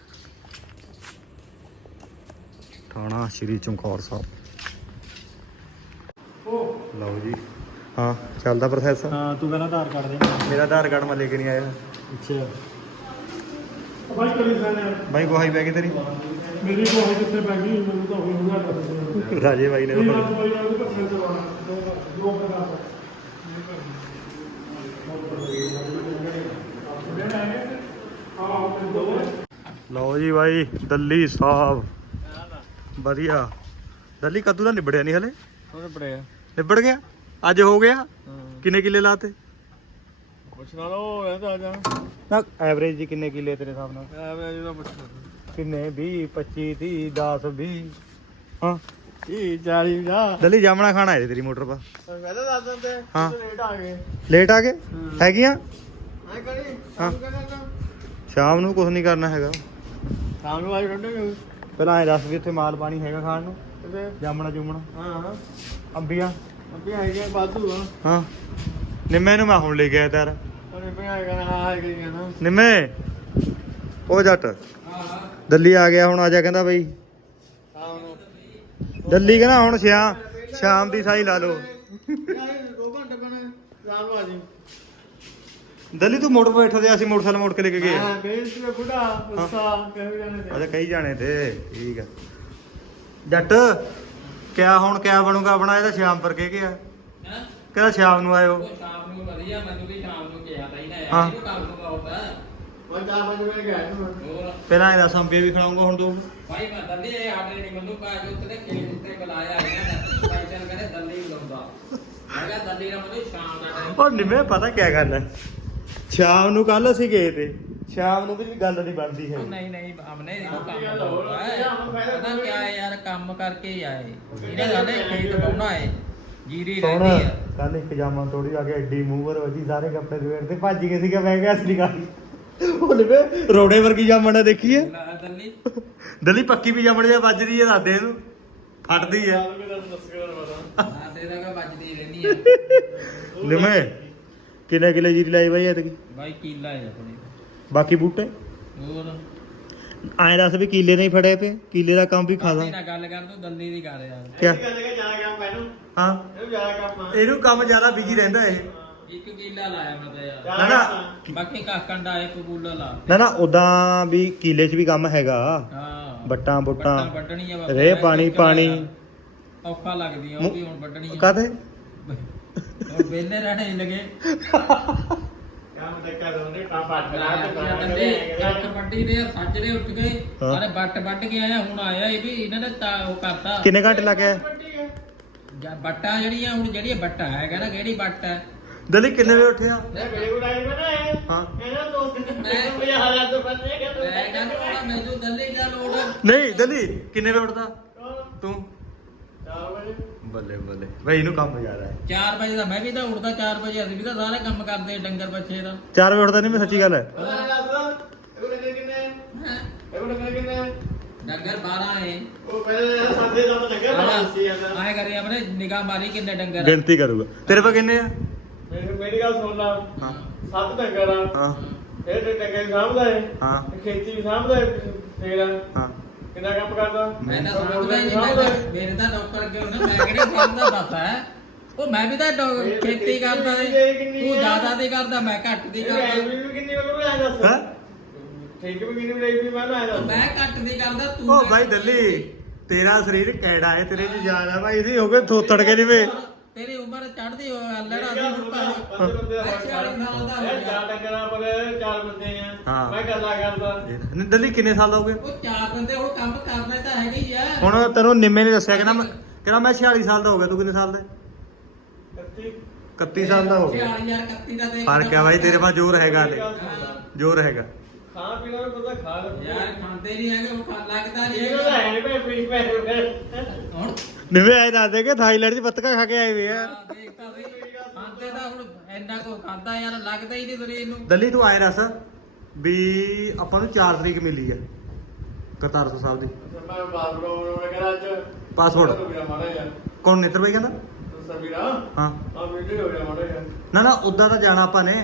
A: ਥਾਣਾ ਸ਼੍ਰੀ ਚਮਕੌਰ ਸਾਹਿਬ
B: ਉਹ
A: ਲਓ ਜੀ ਹਾਂ ਚੱਲਦਾ ਪ੍ਰੋਸੈਸ
B: ਹਾਂ ਤੂੰ ਕਹਿੰਦਾ ਆਧਾਰ ਕਾਰਡ ਦੇ
A: ਮੇਰਾ ਆਧਾਰ ਕਾਰਡ ਮੈਂ ਲੈ ਕੇ ਨਹੀਂ ਆਇਆ
B: ਅੱਛਾ ਭਾਈ ਕਰੀ ਜਾਣਾ
A: ਬਾਈ ਗਵਾਹੀ ਪੈ ਗਈ ਤੇਰੀ
B: ਮੇਰੀ ਕੋਈ ਕਿੱਥੇ ਪੈ ਗਈ ਮੈਨੂੰ ਤਾਂ ਹੋਈ ਹੋਣਾ ਦੱਸ
A: ਰਾਜੇ ਬਾਈ ਨੇ
B: ਇਹ ਬਾਤ ਬਾਈ ਨਾਲ ਤਾਂ ਪਸੰਦ ਕਰਵਾਉਣਾ ਦੋ ਦੋ ਪ੍ਰਕਾਰ
A: ਲਓ ਜੀ ਬਾਈ ਦੱਲੀ ਸਾਹਿਬ ਵਧੀਆ ਦੱਲੀ ਕੱਦੂ ਦਾ ਨਿਬੜਿਆ ਨਹੀਂ ਹਲੇ
B: ਉਹਨੇ ਬੜਿਆ
A: ਨਿਬੜ ਗਿਆ ਅੱਜ ਹੋ ਗਿਆ ਕਿੰਨੇ ਕਿੱਲੇ ਲਾਤੇ
B: ਪੁੱਛਣਾ ਲਓ ਰਹਿੰਦਾ ਆ ਜਾ
A: ਨਾ ਐਵਰੇਜ ਜੀ ਕਿੰਨੇ ਕਿੱਲੇ ਤੇਰੇ ਹਿਸਾਬ ਨਾਲ
B: ਐਵੇਂ ਜਿਹਦਾ ਪੁੱਛਣਾ
A: ਕਿੰਨੇ ਵੀਹ ਪੱਚੀ ਤੀਹ ਦਸ ਵੀਹ ਹਾਂ
B: ਕੀ ਚਾਲੀ ਪੰਜਾਹ
A: ਦੱਲੀ ਜਾਮਣਾ ਖਾਣਾ ਹੈ ਤੇਰੀ ਮੋਟਰ ਪਾ
B: ਮੈਂ ਤਾਂ ਦੱਸ ਦਿੰਦੇ
A: ਹਾਂ
B: ਲੇਟ ਆ ਗਏ
A: ਲੇਟ ਆ ਗਏ ਹੈਗੀਆਂ
B: ਐ ਕਰੀ
A: ਹਾਂ।
B: ਕੰਮ ਕਰਨਾ
A: ਸ਼ਾਮ ਨੂੰ ਕੁਝ ਨਹੀਂ ਕਰਨਾ ਹੈਗਾ
B: ਸ਼ਾਮ ਨੂੰ ਆਈ ਠੰਡੇ ਹੋ
A: ਪਹਿਲਾਂ ਐ ਦੱਸ ਵੀ ਇੱਥੇ ਮਾਲ ਪਾਣੀ ਹੈਗਾ ਖਾਣ ਨੂੰ
B: ਤੇ
A: ਜਾਮਣਾ ਜੁਮਣਾ
B: ਹਾਂ ਹਾਂ
A: ਅੰਬੀਆਂ
B: ਅੱਗੇ ਹੈਗੇ ਬਾਦੂ ਆ
A: ਹਾਂ ਨਿੰਮੇ ਨੂੰ ਮੈਂ ਹੁਣ ਲੈ ਕੇ ਆਇਆ ਤਾਰ
B: ਉਹਨੇ ਪਿਆਗਾ ਨਾ ਆ ਗਈ ਨਾ
A: ਨਿੰਮੇ ਉਹ ਜੱਟ
B: ਹਾਂ ਹਾਂ
A: ਦੱਲੀ ਆ ਗਿਆ ਹੁਣ ਆ ਜਾ ਕਹਿੰਦਾ ਬਈ
B: ਸ਼ਾਮ ਨੂੰ
A: ਦੱਲੀ ਕਹਿੰਦਾ ਹੁਣ ਸ਼ਾਮ ਸ਼ਾਮ ਦੀ ਸਾਈ ਲਾ ਲਓ
B: ਯਾਰ ਦੋ ਘੰਟੇ ਬਣੇ ਸ਼ਾਮ ਨੂੰ ਆ ਜੀ
A: ਦੱਲੀ ਤੂੰ ਮੋਟਰ ਬੈਠਾ ਤੇ ਅਸੀਂ ਮੋਟਰਸਾਈਕਲ ਮੋੜ ਕੇ ਲੈ ਕੇ ਗਏ
B: ਹਾਂ ਬੇਲ ਤੇ ਬੁੱਢਾ ਗੁੱਸਾ ਕਹਿ ਜਾਣੇ ਤੇ
A: ਅੱਛਾ ਕਈ ਜਾਣੇ ਤੇ ਠੀਕ ਆ ਜੱਟ ਕਿਆ ਹੁਣ ਕਿਆ ਬਣੂਗਾ ਆਪਣਾ ਇਹਦਾ ਸ਼ਾਮ ਪਰ ਕਹਿ ਗਿਆ ਕਹਿੰਦਾ ਸ਼ਾਮ ਨੂੰ ਆਇਓ
E: ਸ਼ਾਮ ਨੂੰ ਵਧੀਆ ਮੈਨੂੰ ਵੀ ਸ਼ਾਮ ਨੂੰ ਕਿਹਾ ਤਾਂ ਇਹਨੇ
A: ਹਾਂ।
E: ਇਹਨੂੰ ਕੰਮ ਤੋਂ ਬਹੁਤ ਹੈ
B: ਉਹ ਚਾਰ ਵਜੇ ਵੇਲੇ ਗਿਆ ਨੂੰ
E: ਹੋਰ
A: ਪਹਿਲਾਂ ਇਹਦਾ ਸੰਪੇ ਵੀ ਖਿਲਾਉਂਗਾ ਹੁਣ ਦੋ
E: ਭਾਈ ਮੈਂ ਦੰਦੀ ਇਹ ਸਾਡੇ ਨਹੀਂ ਮੈਨੂੰ ਪਾ ਕੇ ਉੱਤੇ ਖੇਤ ਉੱਤੇ ਬੁਲਾਇਆ ਇਹਨਾਂ ਭਾਈ ਚਲ ਕਹਿੰਦੇ ਦੰਦੀ ਲਾਉਂਦਾ ਮੈਂ ਕਿਹਾ ਦੰਦੀ ਨਾਲ ਮੈਨੂੰ ਸ਼ਾਮ ਦਾ ਟਾਈਮ
A: ਉਹ ਨਿੰਮੇ ਪਤਾ ਕਿਆ ਗੱਲ ਹੈ ਸ਼ਾਮ ਨੂੰ ਕੱਲ ਅਸੀਂ ਗਏ ਤੇ ਸ਼ਾਮ ਨੂੰ ਵੀ ਗੱਲ ਨਹੀਂ ਬਣਦੀ ਹੈ
E: ਨਹੀਂ ਨਹੀਂ ਹਮਨੇ ਇਹਨੂੰ ਕੰਮ ਲਾਉਣਾ ਹੈ ਪਤਾ ਕਿਆ ਹੈ ਯਾਰ ਕੰਮ ਕਰਕੇ ਹੀ ਆਏ ਇਹਨੇ ਸਾਡੇ ਖੇਤ ਪਾਉਣਾ ਹੈ ਜੀਰੀ
A: ਸੋਹਣਾ
E: ਰਹਿੰਦੀ ਆ
A: ਕੱਲ ਇੱਕ ਜਾਮਾ ਤੋੜੀ ਆ ਕੇ ਐਡੀ ਮੂੰਹ ਵਰ ਵਜੀ ਸਾਰੇ ਕੱਪੜੇ ਦੁਵੇੜ ਤੇ ਭੱਜ ਗਏ ਸੀਗਾ ਮੈਂ ਕਿਹਾ ਅਸਲੀ ਗੱਲ ਉਹ ਨਿੰਮੇ ਰੋੜੇ ਵਰਗੀ ਜਾਮਣ ਨੇ ਦੇਖੀ ਹੈ
E: ਲਾ ਦੰਦੀ
A: ਦਲੀ ਪੱਕੀ ਵੀ ਜਾਮਣ ਜਿਹਾ ਵੱਜਦੀ ਹੈ ਦਾਦੇ ਨੂੰ ਫਟਦੀ ਹੈ
E: ਸਾਡੇ ਦਾ ਕਾ ਵੱਜਦੀ ਰਹਿੰਦੀ ਆ
A: ਨਿੰਮੇ ਕਿੰਨੇ ਕਿਲੇ ਜੀਰੀ ਲਾਈ ਬਾਈ ਐਤਕੀ
E: ਭਾਈ ਕੀਲਾ ਹੈ ਆਪਣੇ
A: ਬਾਕੀ ਬੂਟੇ
E: ਹੋਰ
A: ਐਂ ਦੱਸ ਵੀ ਕੀਲੇ ਨਹੀਂ ਫੜੇ ਪਏ ਕੀਲੇ ਦਾ ਕੰਮ ਵੀ ਖਾਦਾ
E: ਦੰਦੀ ਨਾਲ ਗੱਲ ਕਰ ਤੂੰ ਦੰਦੀ ਦੀ ਕਰ ਯਾਰ
A: ਕਿਆ
B: ਜਗ੍ਹਾ ਜਾ ਗਿਆ ਮੈਨੂੰ
A: ਹਾਂ
B: ਇਹਨੂੰ ਜਾ ਕੰਮ ਆ
A: ਇਹਨੂੰ ਕੰਮ ਜ਼ਿਆਦਾ ਬਿਜੀ ਰਹਿੰਦਾ ਇਹ
E: ਇੱਕ ਕੀਲਾ ਲਾਇਆ ਮੈਂ ਤਾਂ ਯਾਰ
A: ਨਾ ਨਾ
E: ਬਾਕੀ ਕਾਕੰਡਾ ਇੱਕ ਕੂਲਾ ਲਾ
A: ਨਾ ਨਾ ਉਦਾਂ ਵੀ ਕੀਲੇ 'ਚ ਵੀ ਕੰਮ ਹੈਗਾ
E: ਹਾਂ
A: ਬੱਟਾਂ ਬੁੱਟਾਂ
E: ਵੱਢਣੀ ਆ
A: ਰੇ ਪਾਣੀ ਪਾਣੀ
E: ਔਖਾ ਲੱਗਦੀ ਆ ਉਹ ਵੀ ਹੁਣ ਵੱਢਣੀ ਆ
A: ਕਾਹਦੇ
E: ਹੁਣ ਵੇਲੇ ਰਹਿਣੇ ਨੀ ਲੱਗੇ
B: ਕੰਮ ਤੇ ਕਰ ਉਹਨੇ ਕੰਮ ਪਾਟ
E: ਦੰਦੇ ਕੱਟ ਵੱਢੀ ਦੇ ਸੱਜਰੇ ਉੱਠ ਗਏ
A: ਹਾਂ।
E: ਅਰੇ ਬੱਟ ਵੱਢ ਕੇ ਆਇਆ ਹੁਣ ਆਇਆ ਇਹ ਵੀ ਇਹਨਾਂ ਨੇ ਤਾਂ ਉਹ ਕਰਤਾ
A: ਕਿੰਨੇ ਘੰਟੇ ਲੱਗੇ
E: ਜਾਂ ਬੱਟਾਂ ਜਿਹੜੀਆਂ ਹੁਣ ਜਿਹੜੀ ਬੱਟਾ ਹੈਗਾ ਨਾ ਕਿਹੜੀ ਬੱਟ ਹੈ
A: ਦਲੀ ਕਿੰਨੇ ਵਜੇ ਉੱਠਿਆ
B: ਮੈਂ ਬੜੇ ਉਡਾਈ ਬਣਾਏ
A: ਹਾਂ
B: ਇਹਨਾਂ ਦੋਸਤ ਨੇ ਮੇਰੇ ਹਾਲਾਤ ਤੋਂ ਬੰਦੇ ਕਿ ਤੂੰ
E: ਮੈਂ ਕਹਿੰਦਾ ਮੈਨੂੰ ਦੱਲੇ ਦਾ ਲੋੜ
A: ਨਹੀਂ ਦਲੀ ਕਿੰਨੇ ਵਜੇ ਉੱਠਦਾ ਤੂੰ
B: ਚਾਰ ਵਜੇ
A: ਬੱਲੇ ਬੱਲੇ ਬਈ ਇਹਨੂੰ ਕੰਮ ਜ਼ਿਆਦਾ ਹੈ।
E: ਚਾਰ ਵਜੇ ਦਾ ਮੈਂ ਵੀ ਤਾਂ ਉੱਠਦਾ ਚਾਰ ਵਜੇ ਅਸੀਂ ਵੀ ਤਾਂ ਸਾਰੇ ਕੰਮ ਕਰਦੇ ਡੰਗਰ ਬੱਚੇ ਦਾ।
A: ਚਾਰ ਵਜੇ ਉੱਠਦਾ ਨਹੀਂ ਮੈਂ ਸੱਚੀ ਗੱਲ ਹੈ।
C: ਇਹ ਡੰਗਰ ਕਿੰਨੇ
E: ਹੈਂ?
C: ਇਹ ਡੰਗਰ ਕਿੰਨੇ
E: ਡੰਗਰ ਬਾਰਾਂ ਏ।
C: ਉਹ ਪਹਿਲੇ ਸਾਡੇ ਦਾ ਡੰਗਰ ਬਣਾ ਸੀ ਜਾਂਦਾ
E: ਆਏ ਕਰੀ ਆਪਣੇ ਨਿਗਾਹ ਮਾਰੀ ਕਿੰਨੇ ਡੰਗਰ ਆ।
A: ਗਿਣਤੀ ਕਰੂਗਾ ਤੇਰੇ ਪਾ ਕਿੰਨੇ ਆ?
C: ਮੇਰੀ ਮੇਰੀ ਗੱਲ ਸੁਣ ਲਾ
A: ਹਾਂ
C: ਸੱਤ ਡੰਗਰ ਆ
A: ਹਾਂ
C: ਇਹ ਤੇ ਡੰਗਰ ਸਾਂਭਦਾ ਹੈ
A: ਹਾਂ
C: ਤੇ ਖੇਤੀ ਵੀ ਸਾਂਭਦਾ ਹੈ ਤੇਰਾ
A: ਹਾਂ
C: ਕਿੰਨਾ ਕੰਮ ਕਰਦਾ
E: ਮੈਂ ਤਾਂ ਸਮਝਦਾ ਹੀ ਨਹੀਂ ਮੈਂ ਤਾਂ- ਮੇਰੇ ਤਾਂ ਨੌਕਰ ਕਿਉਂ ਨਾ ਮੈਂ ਕਿਹੜੀ ਸਮਝਦਾ ਦੱਸ ਹੈ। ਉਹ ਮੈਂ ਵੀ ਤਾਂ ਡੋ- ਖੇਤੀ ਕਰਦਾ ਏ। ਤੂੰ ਜ਼ਿਆਦਾ ਦੀ ਕਰਦਾ ਮੈਂ ਘੱਟ ਦੀ
C: ਇਹ
E: ਕਰਦਾ।
C: ਐਵਰੀ ਵੀ ਕਿੰਨੀ ਵਾਰ ਬਣਾਇਆ ਦੱਸ
A: ਹੈਂ?
C: ਠੀਕ ਵੀ ਕਿੰਨੀ ਵਾਰ ਵੀ ਮੈਂ ਬਣਾਇਆ
E: ਉਹ
C: ਦੱਸ
E: ਮੈਂ ਘੱਟ ਦੀ ਕਰਦਾ ਤੂੰ
A: ਉਹ ਭਾਈ ਦੱਲੀ ਤੇਰਾ ਸਰੀਰ ਕੈੜਾ ਹੈ ਤੇਰੇ ਚ ਜਾਨ ਆ ਭਾਈ ਸੀ ਹੋ ਗਏ ਥੋਤੜ ਕੇ ਜਿਵੇਂ
E: ਤੇਰੀ ਉਮਰ ਚੜਦੀ ਹੋ ਲੜਾ ਦੀ ਹੁਣ
C: ਪੰਜ ਬੰਦੇ ਦਾ
E: ਮੈਂ ਚਾਲੀ ਸਾਲ ਦਾ ਹੋ
C: ਇਹ
E: ਗਿਆ।
C: ਚਾਰ ਡੰਗਰਾਂ ਪਰ ਚਾਰ ਬੰਦੇ ਆ
A: ਹਾਂ।
C: ਮੈਂ ਗੱਲਾਂ ਕਰਦਾ
A: ਨਹੀਂ ਦੱਲੀ ਕਿੰਨੇ ਸਾਲ ਦਾ ਹੋ ਗਏ
E: ਉਹ ਚਾਰ ਬੰਦੇ ਹੁਣ ਕੰਮ ਕਰਨਾ ਤਾਂ ਹੈਗਾ ਹੀ ਆ।
A: ਹੁਣ ਤੈਨੂੰ ਨਿੰਮੇ ਨੇ ਦੱਸਿਆ ਕਹਿੰਦਾ ਮੈਂ ਕਹਿੰਦਾ ਮੈਂ ਛਿਆਲੀ ਸਾਲ ਦਾ ਹੋ ਗਿਆ ਤੂੰ ਕਿੰਨੇ ਸਾਲ ਦਾ
C: ਕੱਤੀ
A: ਇਕੱਤੀ ਸਾਲ ਦਾ ਹੋ ਗਿਆ
E: ਛਿਆਲੀ ਹਜ਼ਾਰ ਇਕੱਤੀ ਦਾ ਦੇਖ
A: ਫਰਕ ਹੈ ਭਾਈ ਤੇਰੇ ਪਾਸ ਜ਼ੋਰ ਹੈਗਾ ਲੈ
E: ਹਾਂ।
A: ਜ਼ੋਰ ਹੈਗਾ
C: ਖਾਣਾ ਪੀਣਾ ਵੀ ਪਤਾ ਖਾ ਲੈ
E: ਯਾਰ ਖਾਂਦੇ ਨਹੀਂ ਹੈਗੇ ਉਹ ਖਾ- ਲੱਗਦਾ ਨਹੀਂ
C: ਇਹ ਤਾਂ ਹੈ ਮੈਂ ਪੀ ਪੈ
E: ਹੁਣ
A: ਨਿੰਮੇ ਆਏ ਦੱਸਦੇ ਕਿ ਥਾਈਲੈਂਡ 'ਚ ਬੱਤਕਾ ਖਾ ਕੇ ਆਏ ਵੇ ਆ
E: ਆਹ ਦੇਖਤਾ ਸੀ ਖਾਂਦੇ ਤਾਂ ਹੁਣ ਇੰਨਾ ਕੋ ਖਾਂਦਾ ਯਾਰ ਲੱਗਦਾ ਹੀ ਨਹੀਂ ਸਰੀਰ ਨੂੰ।
A: ਦੱਲੀ ਤੂੰ ਆਏ ਰਸ ਵੀ ਆਪਾਂ ਨੂੰ ਚਾਰ ਤਰੀਕ ਮਿਲੀ ਹੈ ਕਰਤਾਰਪੁਰ ਸਾਹਿਬ ਦੀ
C: ਮੈਂ ਬਾਤ ਬਰੋ ਮੈਂ ਕਹਿੰਦਾ ਅੱਜ
A: ਪਾਸਪੋਰਟ
C: ਮੇਰਾ ਮਾੜਾ ਯਾਰ
A: ਕੌਣ ਨੇਤਰ ਭਾਈ ਕਹਿੰਦਾ
C: ਸਰਵੀਰਾ
A: ਹਾਂ
C: ਆ ਵੀਡੀਓ ਹੋ ਗਿਆ ਮਾੜਾ ਯਾਰ
A: ਨਾ ਨਾ ਉਦਾਂ ਤਾਂ ਜਾਣਾ ਆਪਾਂ ਨੇ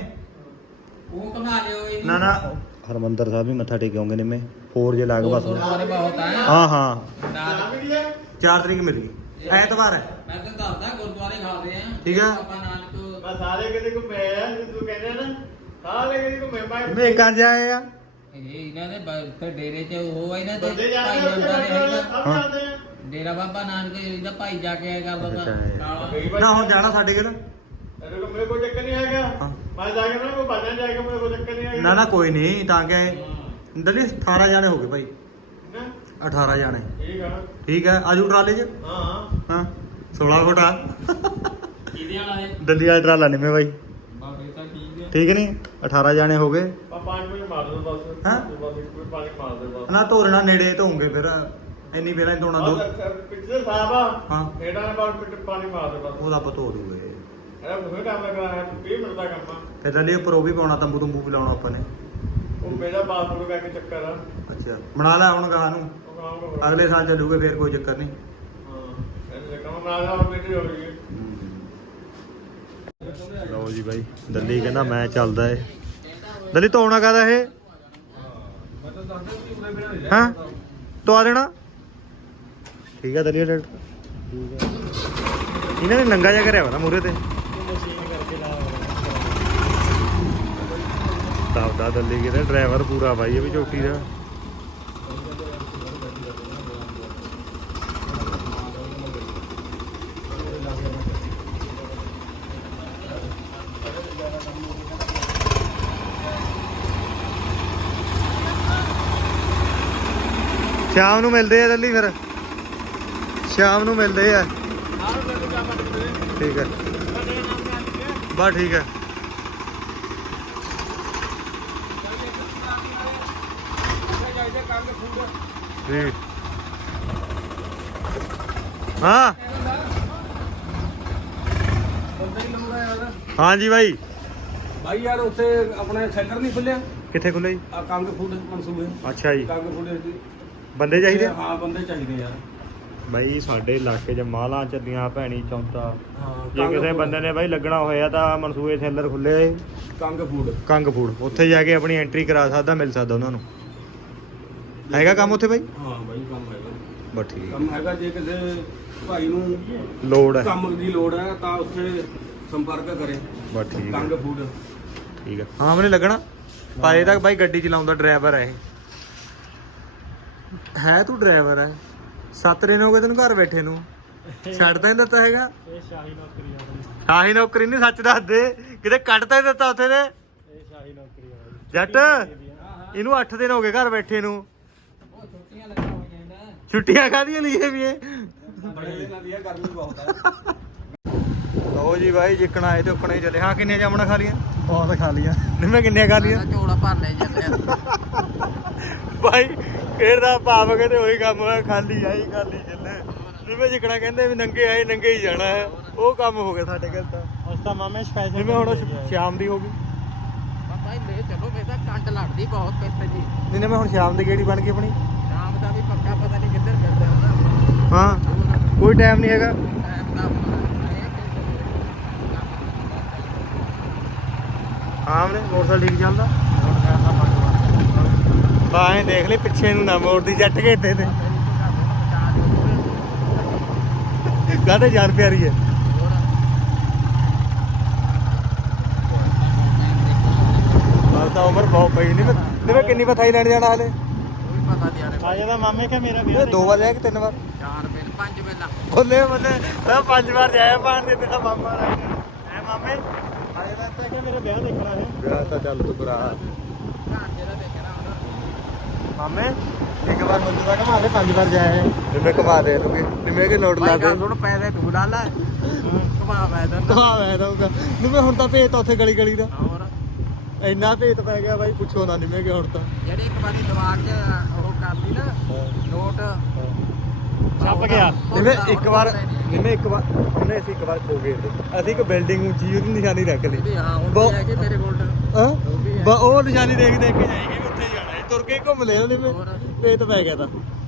E: ਉਹ ਕਮਾ ਲਿਓ ਇਹ
A: ਨਾ ਨਾ ਹਰਮੰਦਰ ਸਾਹਿਬ ਵੀ ਮੱਥਾ ਟੇਕਿਆਉਂਗੇ ਨਿੰਮੇ ਫੋਰ ਜੇ ਲੱਗ ਬਸ
E: ਗੁਰਦੁਆਰੇ ਬਹੁਤ ਹੈ
A: ਹਾਂ ਹਾਂ
E: ਨਾਲ
C: ਆ ਵੀ ਹੈ
A: ਚਾਰ ਤਰੀਕ ਮਿਲ ਗਈ ਐਤਵਾਰ ਹੈ
E: ਮੈਂ ਤਾਂ ਦੱਸਦਾ ਗੁਰਦੁਆਰੇ ਖਾਦੇ ਆ
A: ਠੀਕ ਆ।
E: ਬਾਬਾ ਨਾਨਕ
C: ਮੈਂ ਸਾਰੇ ਕਿਤੇ ਘੁੰਮੇ ਆ ਜੇ ਤੂੰ ਕਹਿੰਦਾ ਨਾ ਸਾਰੇ ਕਿਤੇ ਘੁੰਮੇ ਮੈਂ
A: ਮੈਂ ਕਾਂ ਜਾਏ ਆ
E: ਇਹ ਇਹਨਾਂ ਦੇ ਬ- ਤੇ ਡੇਰੇ 'ਚ ਉਹ ਆ ਇਹਨਾਂ ਦੇ
C: ਬੰਦੇ
E: ਭਾਈ
C: ਜਾਂਦੇ
E: ਜਾਂਦਾ ਨੇ ਹੈਗਾ।
C: ਸਭ ਜਾਂਦੇ ਆ
E: ਡੇਰਾ ਬਾਬਾ ਨਾਨਕ ਇਹਦਾ ਭਾਈ ਜਾ ਕੇ ਆਇਆ ਕਰਦਾ
A: ਅੱਛਾ,
E: ਤਾਂ
A: ਇਹ।
E: ਕਾਲਾ
C: ਕਈ ਵਾਰ
A: ਨਾ ਹੁਣ ਜਾਣਾ ਸਾਡੇ ਕੋਲ
C: ਤੇਰੇ ਕੋਲ ਮੇਰੇ ਕੋਈ ਚੱਕਰ ਨਹੀਂ ਹੈਗਾ
A: ਹਾਂ।
C: ਮੈਂ ਜਾ ਕੇ ਨਾ ਕੋਈ ਬਾਜਾਂ ਜਾ ਕੇ ਮੇਰੇ ਕੋਈ ਚੱਕਰ ਨਹੀਂ ਹੈਗਾ
A: ਨਾ ਨਾ ਕੋਈ ਨਹੀਂ ਤਾਂ ਕਿ ਦੱਲੀ ਅਠਾਰਾਂ ਜਾਣੇ ਹੋ ਗਏ ਭਾਈ
C: ਨਾ
A: ਅਠਾਰਾਂ ਜਾਣੇ
C: ਠੀਕ ਆ
A: ਠੀਕ ਹੈ ਆਜੂ ਟਰਾਲੇ 'ਚ
C: ਹਾਂ
A: ਹਾਂ ਸੋਲਾਂ ਫੁੱਟਾ
E: ਕਿਹਦੇ ਵਾਲਾ ਹੈ
A: ਦੱਲੀ ਵਾਲਾ ਟਰਾਲਾ ਨਿੰਮੇ ਭਾਈ
E: ਬਾਬੇ ਤਾਂ ਠੀਕ ਹੈ
A: ਠੀਕ ਨਹੀਂ ਅਠਾਰਾਂ ਜਾਣੇ ਹੋ ਗਏ
C: ਆ ਪੰਜ ਮਿੰਟ ਮਾਰ ਦੋ ਬਸ
A: ਹਾਂ?
C: ਬਸ ਇੱਕ ਮਿੰਟ ਪਾਣੀ ਮਾਰ ਦੇ ਬਸ
A: ਨਾ ਧੋਰਣਾ ਨੇੜੇ ਧੋਉਂਗੇ ਫਿਰ ਇੰਨੀ ਵੇਲਾ ਨਹੀਂ ਧੋਣਾ ਦੋ
C: ਆਹ ਪਿਛਲੇ ਸਾਹਿਬ ਆ
A: ਹਾਂ।
C: ਇਹਨਾਂ ਨੇ ਬਾਅਦ ਮਿੰਟ ਪਾਣੀ ਮਾਰ ਦੇ ਬਸ
A: ਉਹਦਾ ਆਪਾਂ ਧੋ ਦੂਗੇ
C: ਇਹ ਬਹੁਤ ਟਾਈਮ ਲੱਗਾ ਹੈ ਵੀਹ ਮਿੰਟ ਦਾ ਕੰਮ ਆ
A: ਫਿਰ ਦੱਲੀ ਉੱਪਰ ਉਹ ਵੀ ਪਾਉਣਾ ਤੰਬੂ ਤੰਬੂ ਵੀ ਲਾਉਣਾ ਆਪਾਂ ਨੇ
C: ਉਹ ਮੇਰਾ ਪਾਸਪੋਰਟ ਕਰਕੇ ਚੱਕਰ ਆ
A: ਅੱਛਾ ਬਣਾ ਲੈ ਹੁਣ ਗਾਹ ਨੂੰ
C: ਉਹ ਕੰਮ ਕਰੋ
A: ਅਗਲੇ ਸਾਲ ਚੱਲੂਗੇ ਫਿਰ ਕੋਈ ਚੱਕਰ ਨਹੀਂ
C: ਹਾਂ ਇਹ ਕੰਮ ਬਣਾ ਲਿਆ ਮੇਰੀ ਹੋ ਗਈ
A: ਲਓ ਜੀ ਬਾਈ ਦੱਲੀ ਕਹਿੰਦਾ ਮੈਂ ਚੱਲਦਾ ਏ ਦੱਲੀ ਧੋਣਾ ਕਾਹਦਾ ਇਹ
C: ਮੈਂ ਤਾਂ ਦੱਸਦਾ ਕਿ ਉਹਨੇ ਬਿਨਾਂ ਨਹੀਂ
A: ਹਾਂ ਧਵਾ ਦੇਣਾ ਠੀਕ ਆ ਦੱਲੀ ਡਾਕਟਰ ਠੀਕ ਆ ਇਹਨਾਂ ਨੇ ਨੰਗਾ ਜਿਹਾ ਕਰਿਆ ਵਾ ਨਾ ਮੂਰੇ ਤੇ ਦੱਸਦਾ ਦੱਲੀ ਕਿਤੇ ਡਰਾਈਵਰ ਪੂਰਾ ਬਾਈ ਇਹ ਵੀ ਝੋਟੀ ਦਾ ਸ਼ਾਮ ਨੂੰ ਮਿਲਦੇ ਆ ਦੱਲੀ ਫਿਰ ਸ਼ਾਮ ਨੂੰ ਮਿਲਦੇ ਆ ਠੀਕ ਹੈ ਬਸ ਠੀਕ ਹੈ ਜੀ ਹਾਂ ਹਾਂਜੀ ਬਾਈ
D: ਭਾਈ ਯਾਰ ਉੱਥੇ ਆਪਣੇ ਸੈਂਟਰ ਨਹੀਂ ਖੁੱਲਿਆ
A: ਕਿੱਥੇ ਖੁੱਲੇ ਜੀ
D: ਆ ਕੰਗ ਫੂਡ ਮਨਸੂਬੇ
A: ਅੱਛਾ ਜੀ
D: ਕੰਗ ਫੂਡ ਦੇ
A: ਬੰਦੇ ਚਾਹੀਦੇ ਆ?
D: ਹਾਂ ਬੰਦੇ ਚਾਹੀਦੇ ਯਾਰ
A: ਬਾਈ ਸਾਡੇ ਇਲਾਕੇ 'ਚ ਮਾਲਾਂ ਚੱਲੀਆਂ ਭੈਣੀ ਚੌਂਤਾ
D: ਹਾਂ
A: ਜੇ ਕਿਸੇ ਬੰਦੇ ਨੇ ਬਾਈ ਲੱਗਣਾ ਹੋਇਆ ਤਾਂ ਮਨਸੂਏ ਸੈਲਰ ਖੁੱਲੇ
D: ਕੰਗ ਫੂਡ
A: ਕੰਗ ਫੂਡ ਉੱਥੇ ਜਾ ਕੇ ਆਪਣੀ ਐਂਟਰੀ ਕਰਾ ਸਕਦਾ ਮਿਲ ਸਕਦਾ ਉਹਨਾਂ ਨੂੰ ਹੈਗਾ ਕੰਮ ਉੱਥੇ ਬਾਈ
D: ਹਾਂ ਬਾਈ ਕੰਮ ਹੈਗਾ
A: ਬਸ ਠੀਕ
D: ਕੰਮ ਹੈਗਾ ਜੇ ਕਿਸੇ ਭਾਈ ਨੂੰ
A: ਲੋੜ ਹੈ
D: ਕੰਮ ਦੀ ਲੋੜ ਹੈ ਤਾਂ ਉੱਥੇ ਸੰਪਰਕ ਕਰੇ
A: ਬਸ ਠੀਕ ਹੈ
D: ਕੰਗ ਫੂਡ
A: ਠੀਕ ਹੈ ਹਾਂ ਮੈਨੇ ਲੱਗਣਾ ਪਰ ਇਹ ਤਾਂ ਬਾਈ ਗੱਡੀ ਚਲਾਉਂਦਾ ਡਰਾਈਵਰ ਹੈ ਇਹ ਹੈ ਤੂੰ ਡਰਾਈਵਰ ਹੈ ਸੱਤ ਦਿਨ ਹੋ ਗਏ ਤੈਨੂੰ ਘਰ ਬੈਠੇ ਨੂੰ ਛੱਡ ਤਾਂ ਨਹੀਂ ਦਿੱਤਾ ਹੈਗਾ
B: ਇਹ ਸ਼ਾਹੀ ਨੌਕਰੀ ਆ ਬਾਈ
A: ਸ਼ਾਹੀ ਨੌਕਰੀ ਨਹੀਂ ਸੱਚ ਦੱਸ ਦੇ ਕਿਤੇ ਕੱਢ ਤਾਂ ਨਹੀਂ ਦਿੱਤਾ ਉੱਥੇ ਦੇ
B: ਇਹ ਸ਼ਾਹੀ ਨੌਕਰੀ ਆ ਬਾਈ
A: ਜੱਟ ਇਹਨੂੰ ਅੱਠ ਦਿਨ ਹੋ ਗਏ ਘਰ ਬੈਠੇ ਨੂੰ
E: ਉਹ ਛੁੱਟੀਆਂ ਲੱਗੀਆਂ ਹੋਈਆਂ ਨੇ
A: ਛੁੱਟੀਆਂ ਕਾਹਦੀਆਂ ਲਈਏ ਵੀ ਇਹ
D: ਬੜੇ ਇਹਨਾਂ ਦੀ ਗਰਮੀ ਬਹੁਤ ਹੈ
A: ਲਓ ਜੀ ਬਾਈ ਜਿੱਕਣਾ ਆਏ ਤੇ ਉਕਣਾ ਹੀ ਚੱਲੇ ਹਾਂ ਕਿੰਨੀਆਂ ਜਾਮਣਾ ਖਾ ਲੀਆਂ ਬਹੁਤ ਖਾ ਲੀਆਂ ਨਿੰਮੇ ਕਿੰਨੀਆਂ ਖਾ ਲੀਆਂ
E: ਝੋਲਾ ਭਰ ਲੈ ਜਾਂਦੇ
A: ਬਾਈ ਫੇਰ ਦਾ ਪਾਵ ਕੇ ਤੇ ਉਹੀ ਕੰਮ ਹੋਇਆ ਖਾਲੀ ਆਈ ਖਾਲੀ ਚੱਲੇ ਜਿਵੇਂ ਜਿਕਣਾ ਕਹਿੰਦੇ ਵੀ ਨੰਗੇ ਆਏ ਨੰਗੇ ਹੀ ਜਾਣਾ ਹੈ ਉਹ ਕੰਮ ਹੋ ਗਿਆ ਸਾਡੇ ਕੋਲ ਤਾਂ ਉਸ ਤਾਂ ਮਾਮੇ ਸਪੈਸ਼ਲ ਜਿਵੇਂ ਹੁਣ ਸ਼ਾਮ ਦੀ ਹੋ ਗਈ
E: ਪਾਪਾ ਇਹ ਲੈ ਚਲੋ ਮੇਰੇ ਤਾਂ ਕੰਟ ਲੜਦੀ ਬਹੁਤ ਪਿੱਤ ਜੀ
A: ਨਹੀਂ ਨਹੀਂ ਮੈਂ ਹੁਣ ਸ਼ਾਮ ਦੀ ਕਿਹੜੀ ਬਣ ਗਈ ਆਪਣੀ
E: ਸ਼ਾਮ ਦਾ ਵੀ ਪੱਕਾ ਪਤਾ ਨਹੀਂ ਕਿੱਧਰ ਫਿਰਦਾ ਹੁੰਦਾ
A: ਹਾਂ ਕੋਈ ਟਾਈਮ ਨਹੀਂ ਹੈਗਾ
E: ਟਾਈਮ ਦਾ
A: ਆਮਨੇ ਮੋਟਰਸਾਈਕਲ ਠੀਕ ਚੱਲਦਾ ਬਾਹੇ ਦੇਖ ਲਈ ਪਿੱਛੇ ਨੂੰ ਨਾ ਮੋੜਦੀ ਜੱਟ ਘੇਟੇ ਤੇ ਕਾਹਦੇ ਜਾਨ ਪਿਆਰੀ ਹੈ ਹਾਲ ਤਾਂ ਉਮਰ ਬਹੁਤ ਪਈ ਨਹੀਂ ਮੈਂ ਮੈਂ ਕਿੰਨੀ ਵਾਰ ਲੈਣ ਜਾਣਾ ਹਲੇ
E: ਕੋਈ ਪਤਾ ਨਹੀਂ ਆਣੇ
A: ਆਜਾ ਦਾ ਮਾਮੇ ਕਿ ਮੇਰਾ ਵਿਆਹ ਦੋ ਵਾਰ ਲਿਆ ਕਿ ਤਿੰਨ ਵਾਰ
E: ਚਾਰ ਬਿੱਲ ਪੰਜ ਬਿੱਲ
A: ਬੋਲੇ ਬੋਲੇ ਮੈਂ ਪੰਜ ਵਾਰ ਜਾਇਆ ਪਾਣ ਦੇ ਤੇਰਾ ਮਾਮਾ ਦਾ ਹੈ ਮਾਮੇ ਆਜਾ ਦਾ ਤਾਂ ਕਿ ਮੇਰਾ ਵਿਆਹ ਦੇਖਣਾ ਹੈ ਵਿਆਹ ਤਾਂ ਚੱਲ ਤੂੰ ਭਰਾ
E: ਘਰ ਜਿਹੜਾ ਦੇਖਣਾ ਹੁਣ
A: ਮਾਮੇ ਇੱਕ ਵਾਰ ਮੰਦੂ ਦਾ ਘਮਾ ਦੇ ਪੰਜ ਵਾਰ ਜਾਇਆ ਤੇ ਮੈਂ ਘਮਾ ਦੇ ਤੂੰ ਨਿਮੇ ਕੇ ਨੋਟ ਲਾ
E: ਭਾਈ
A: ਦੇ
E: ਗੱਲ ਸੁਣ ਪੈਸੇ ਤੂੰ ਲਾ ਲੈ ਘੁਮਾ ਮੈਂ ਤਾਂ
A: ਘਮਾ ਮੈਂ ਦਊਗਾ ਨਿਮੇ ਹੁਣ ਤਾਂ ਭੇਤ ਉੱਥੇ ਗਲੀ ਗਲੀ ਦਾ
E: ਹੋਰ
A: ਇੰਨਾ ਭੇਤ ਪੈ ਗਿਆ ਬਾਈ ਪੁੱਛੋ ਨਾ ਨਿਮੇ ਕੇ ਹੁਣ ਤਾਂ
E: ਜਿਹੜੀ ਇੱਕ ਵਾਰੀ ਦਿਮਾਗ 'ਚ ਉਹ ਕਰ ਲਈ ਨਾ ਨੋਟ
A: ਛੱਪ ਗਿਆ ਨਿਮੇ ਇੱਕ ਵਾਰ ਨਿਮੇ ਇੱਕ ਵਾਰ ਉਹਨੇ ਅਸੀਂ ਇੱਕ ਵਾਰ ਖੋ ਗਏ ਤੇ ਅਸੀਂ ਇੱਕ ਬਿਲਡਿੰਗ ਉੱਚੀ ਉਹਦੀ ਨਿਸ਼ਾਨੀ ਰੱਖ ਲਈ
E: ਇਹਦੀ ਹਾਂ ਹੁਣ
A: ਬਹੁਤ-
E: ਵੀ ਹੈਗੇ ਮੇਰੇ ਕੋਲ
A: ਹਾਂ
E: ਉਹ ਵੀ ਹੈ
A: ਬਾ ਉਹ ਨਿਸ਼ਾਨੀ ਦੇਖ ਦੇਖ ਕੇ ਜਾਏਗੀ ਵੀ ਉੱਥੇ ਜਾਣਾ ਹੈ ਤੁਰ ਕੇ ਘੁੰਮ ਲਿਆ ਨਿਮੇ
E: ਹੋਰ
A: ਭੇਤ ਪੈ ਗਿਆ ਤਾਂ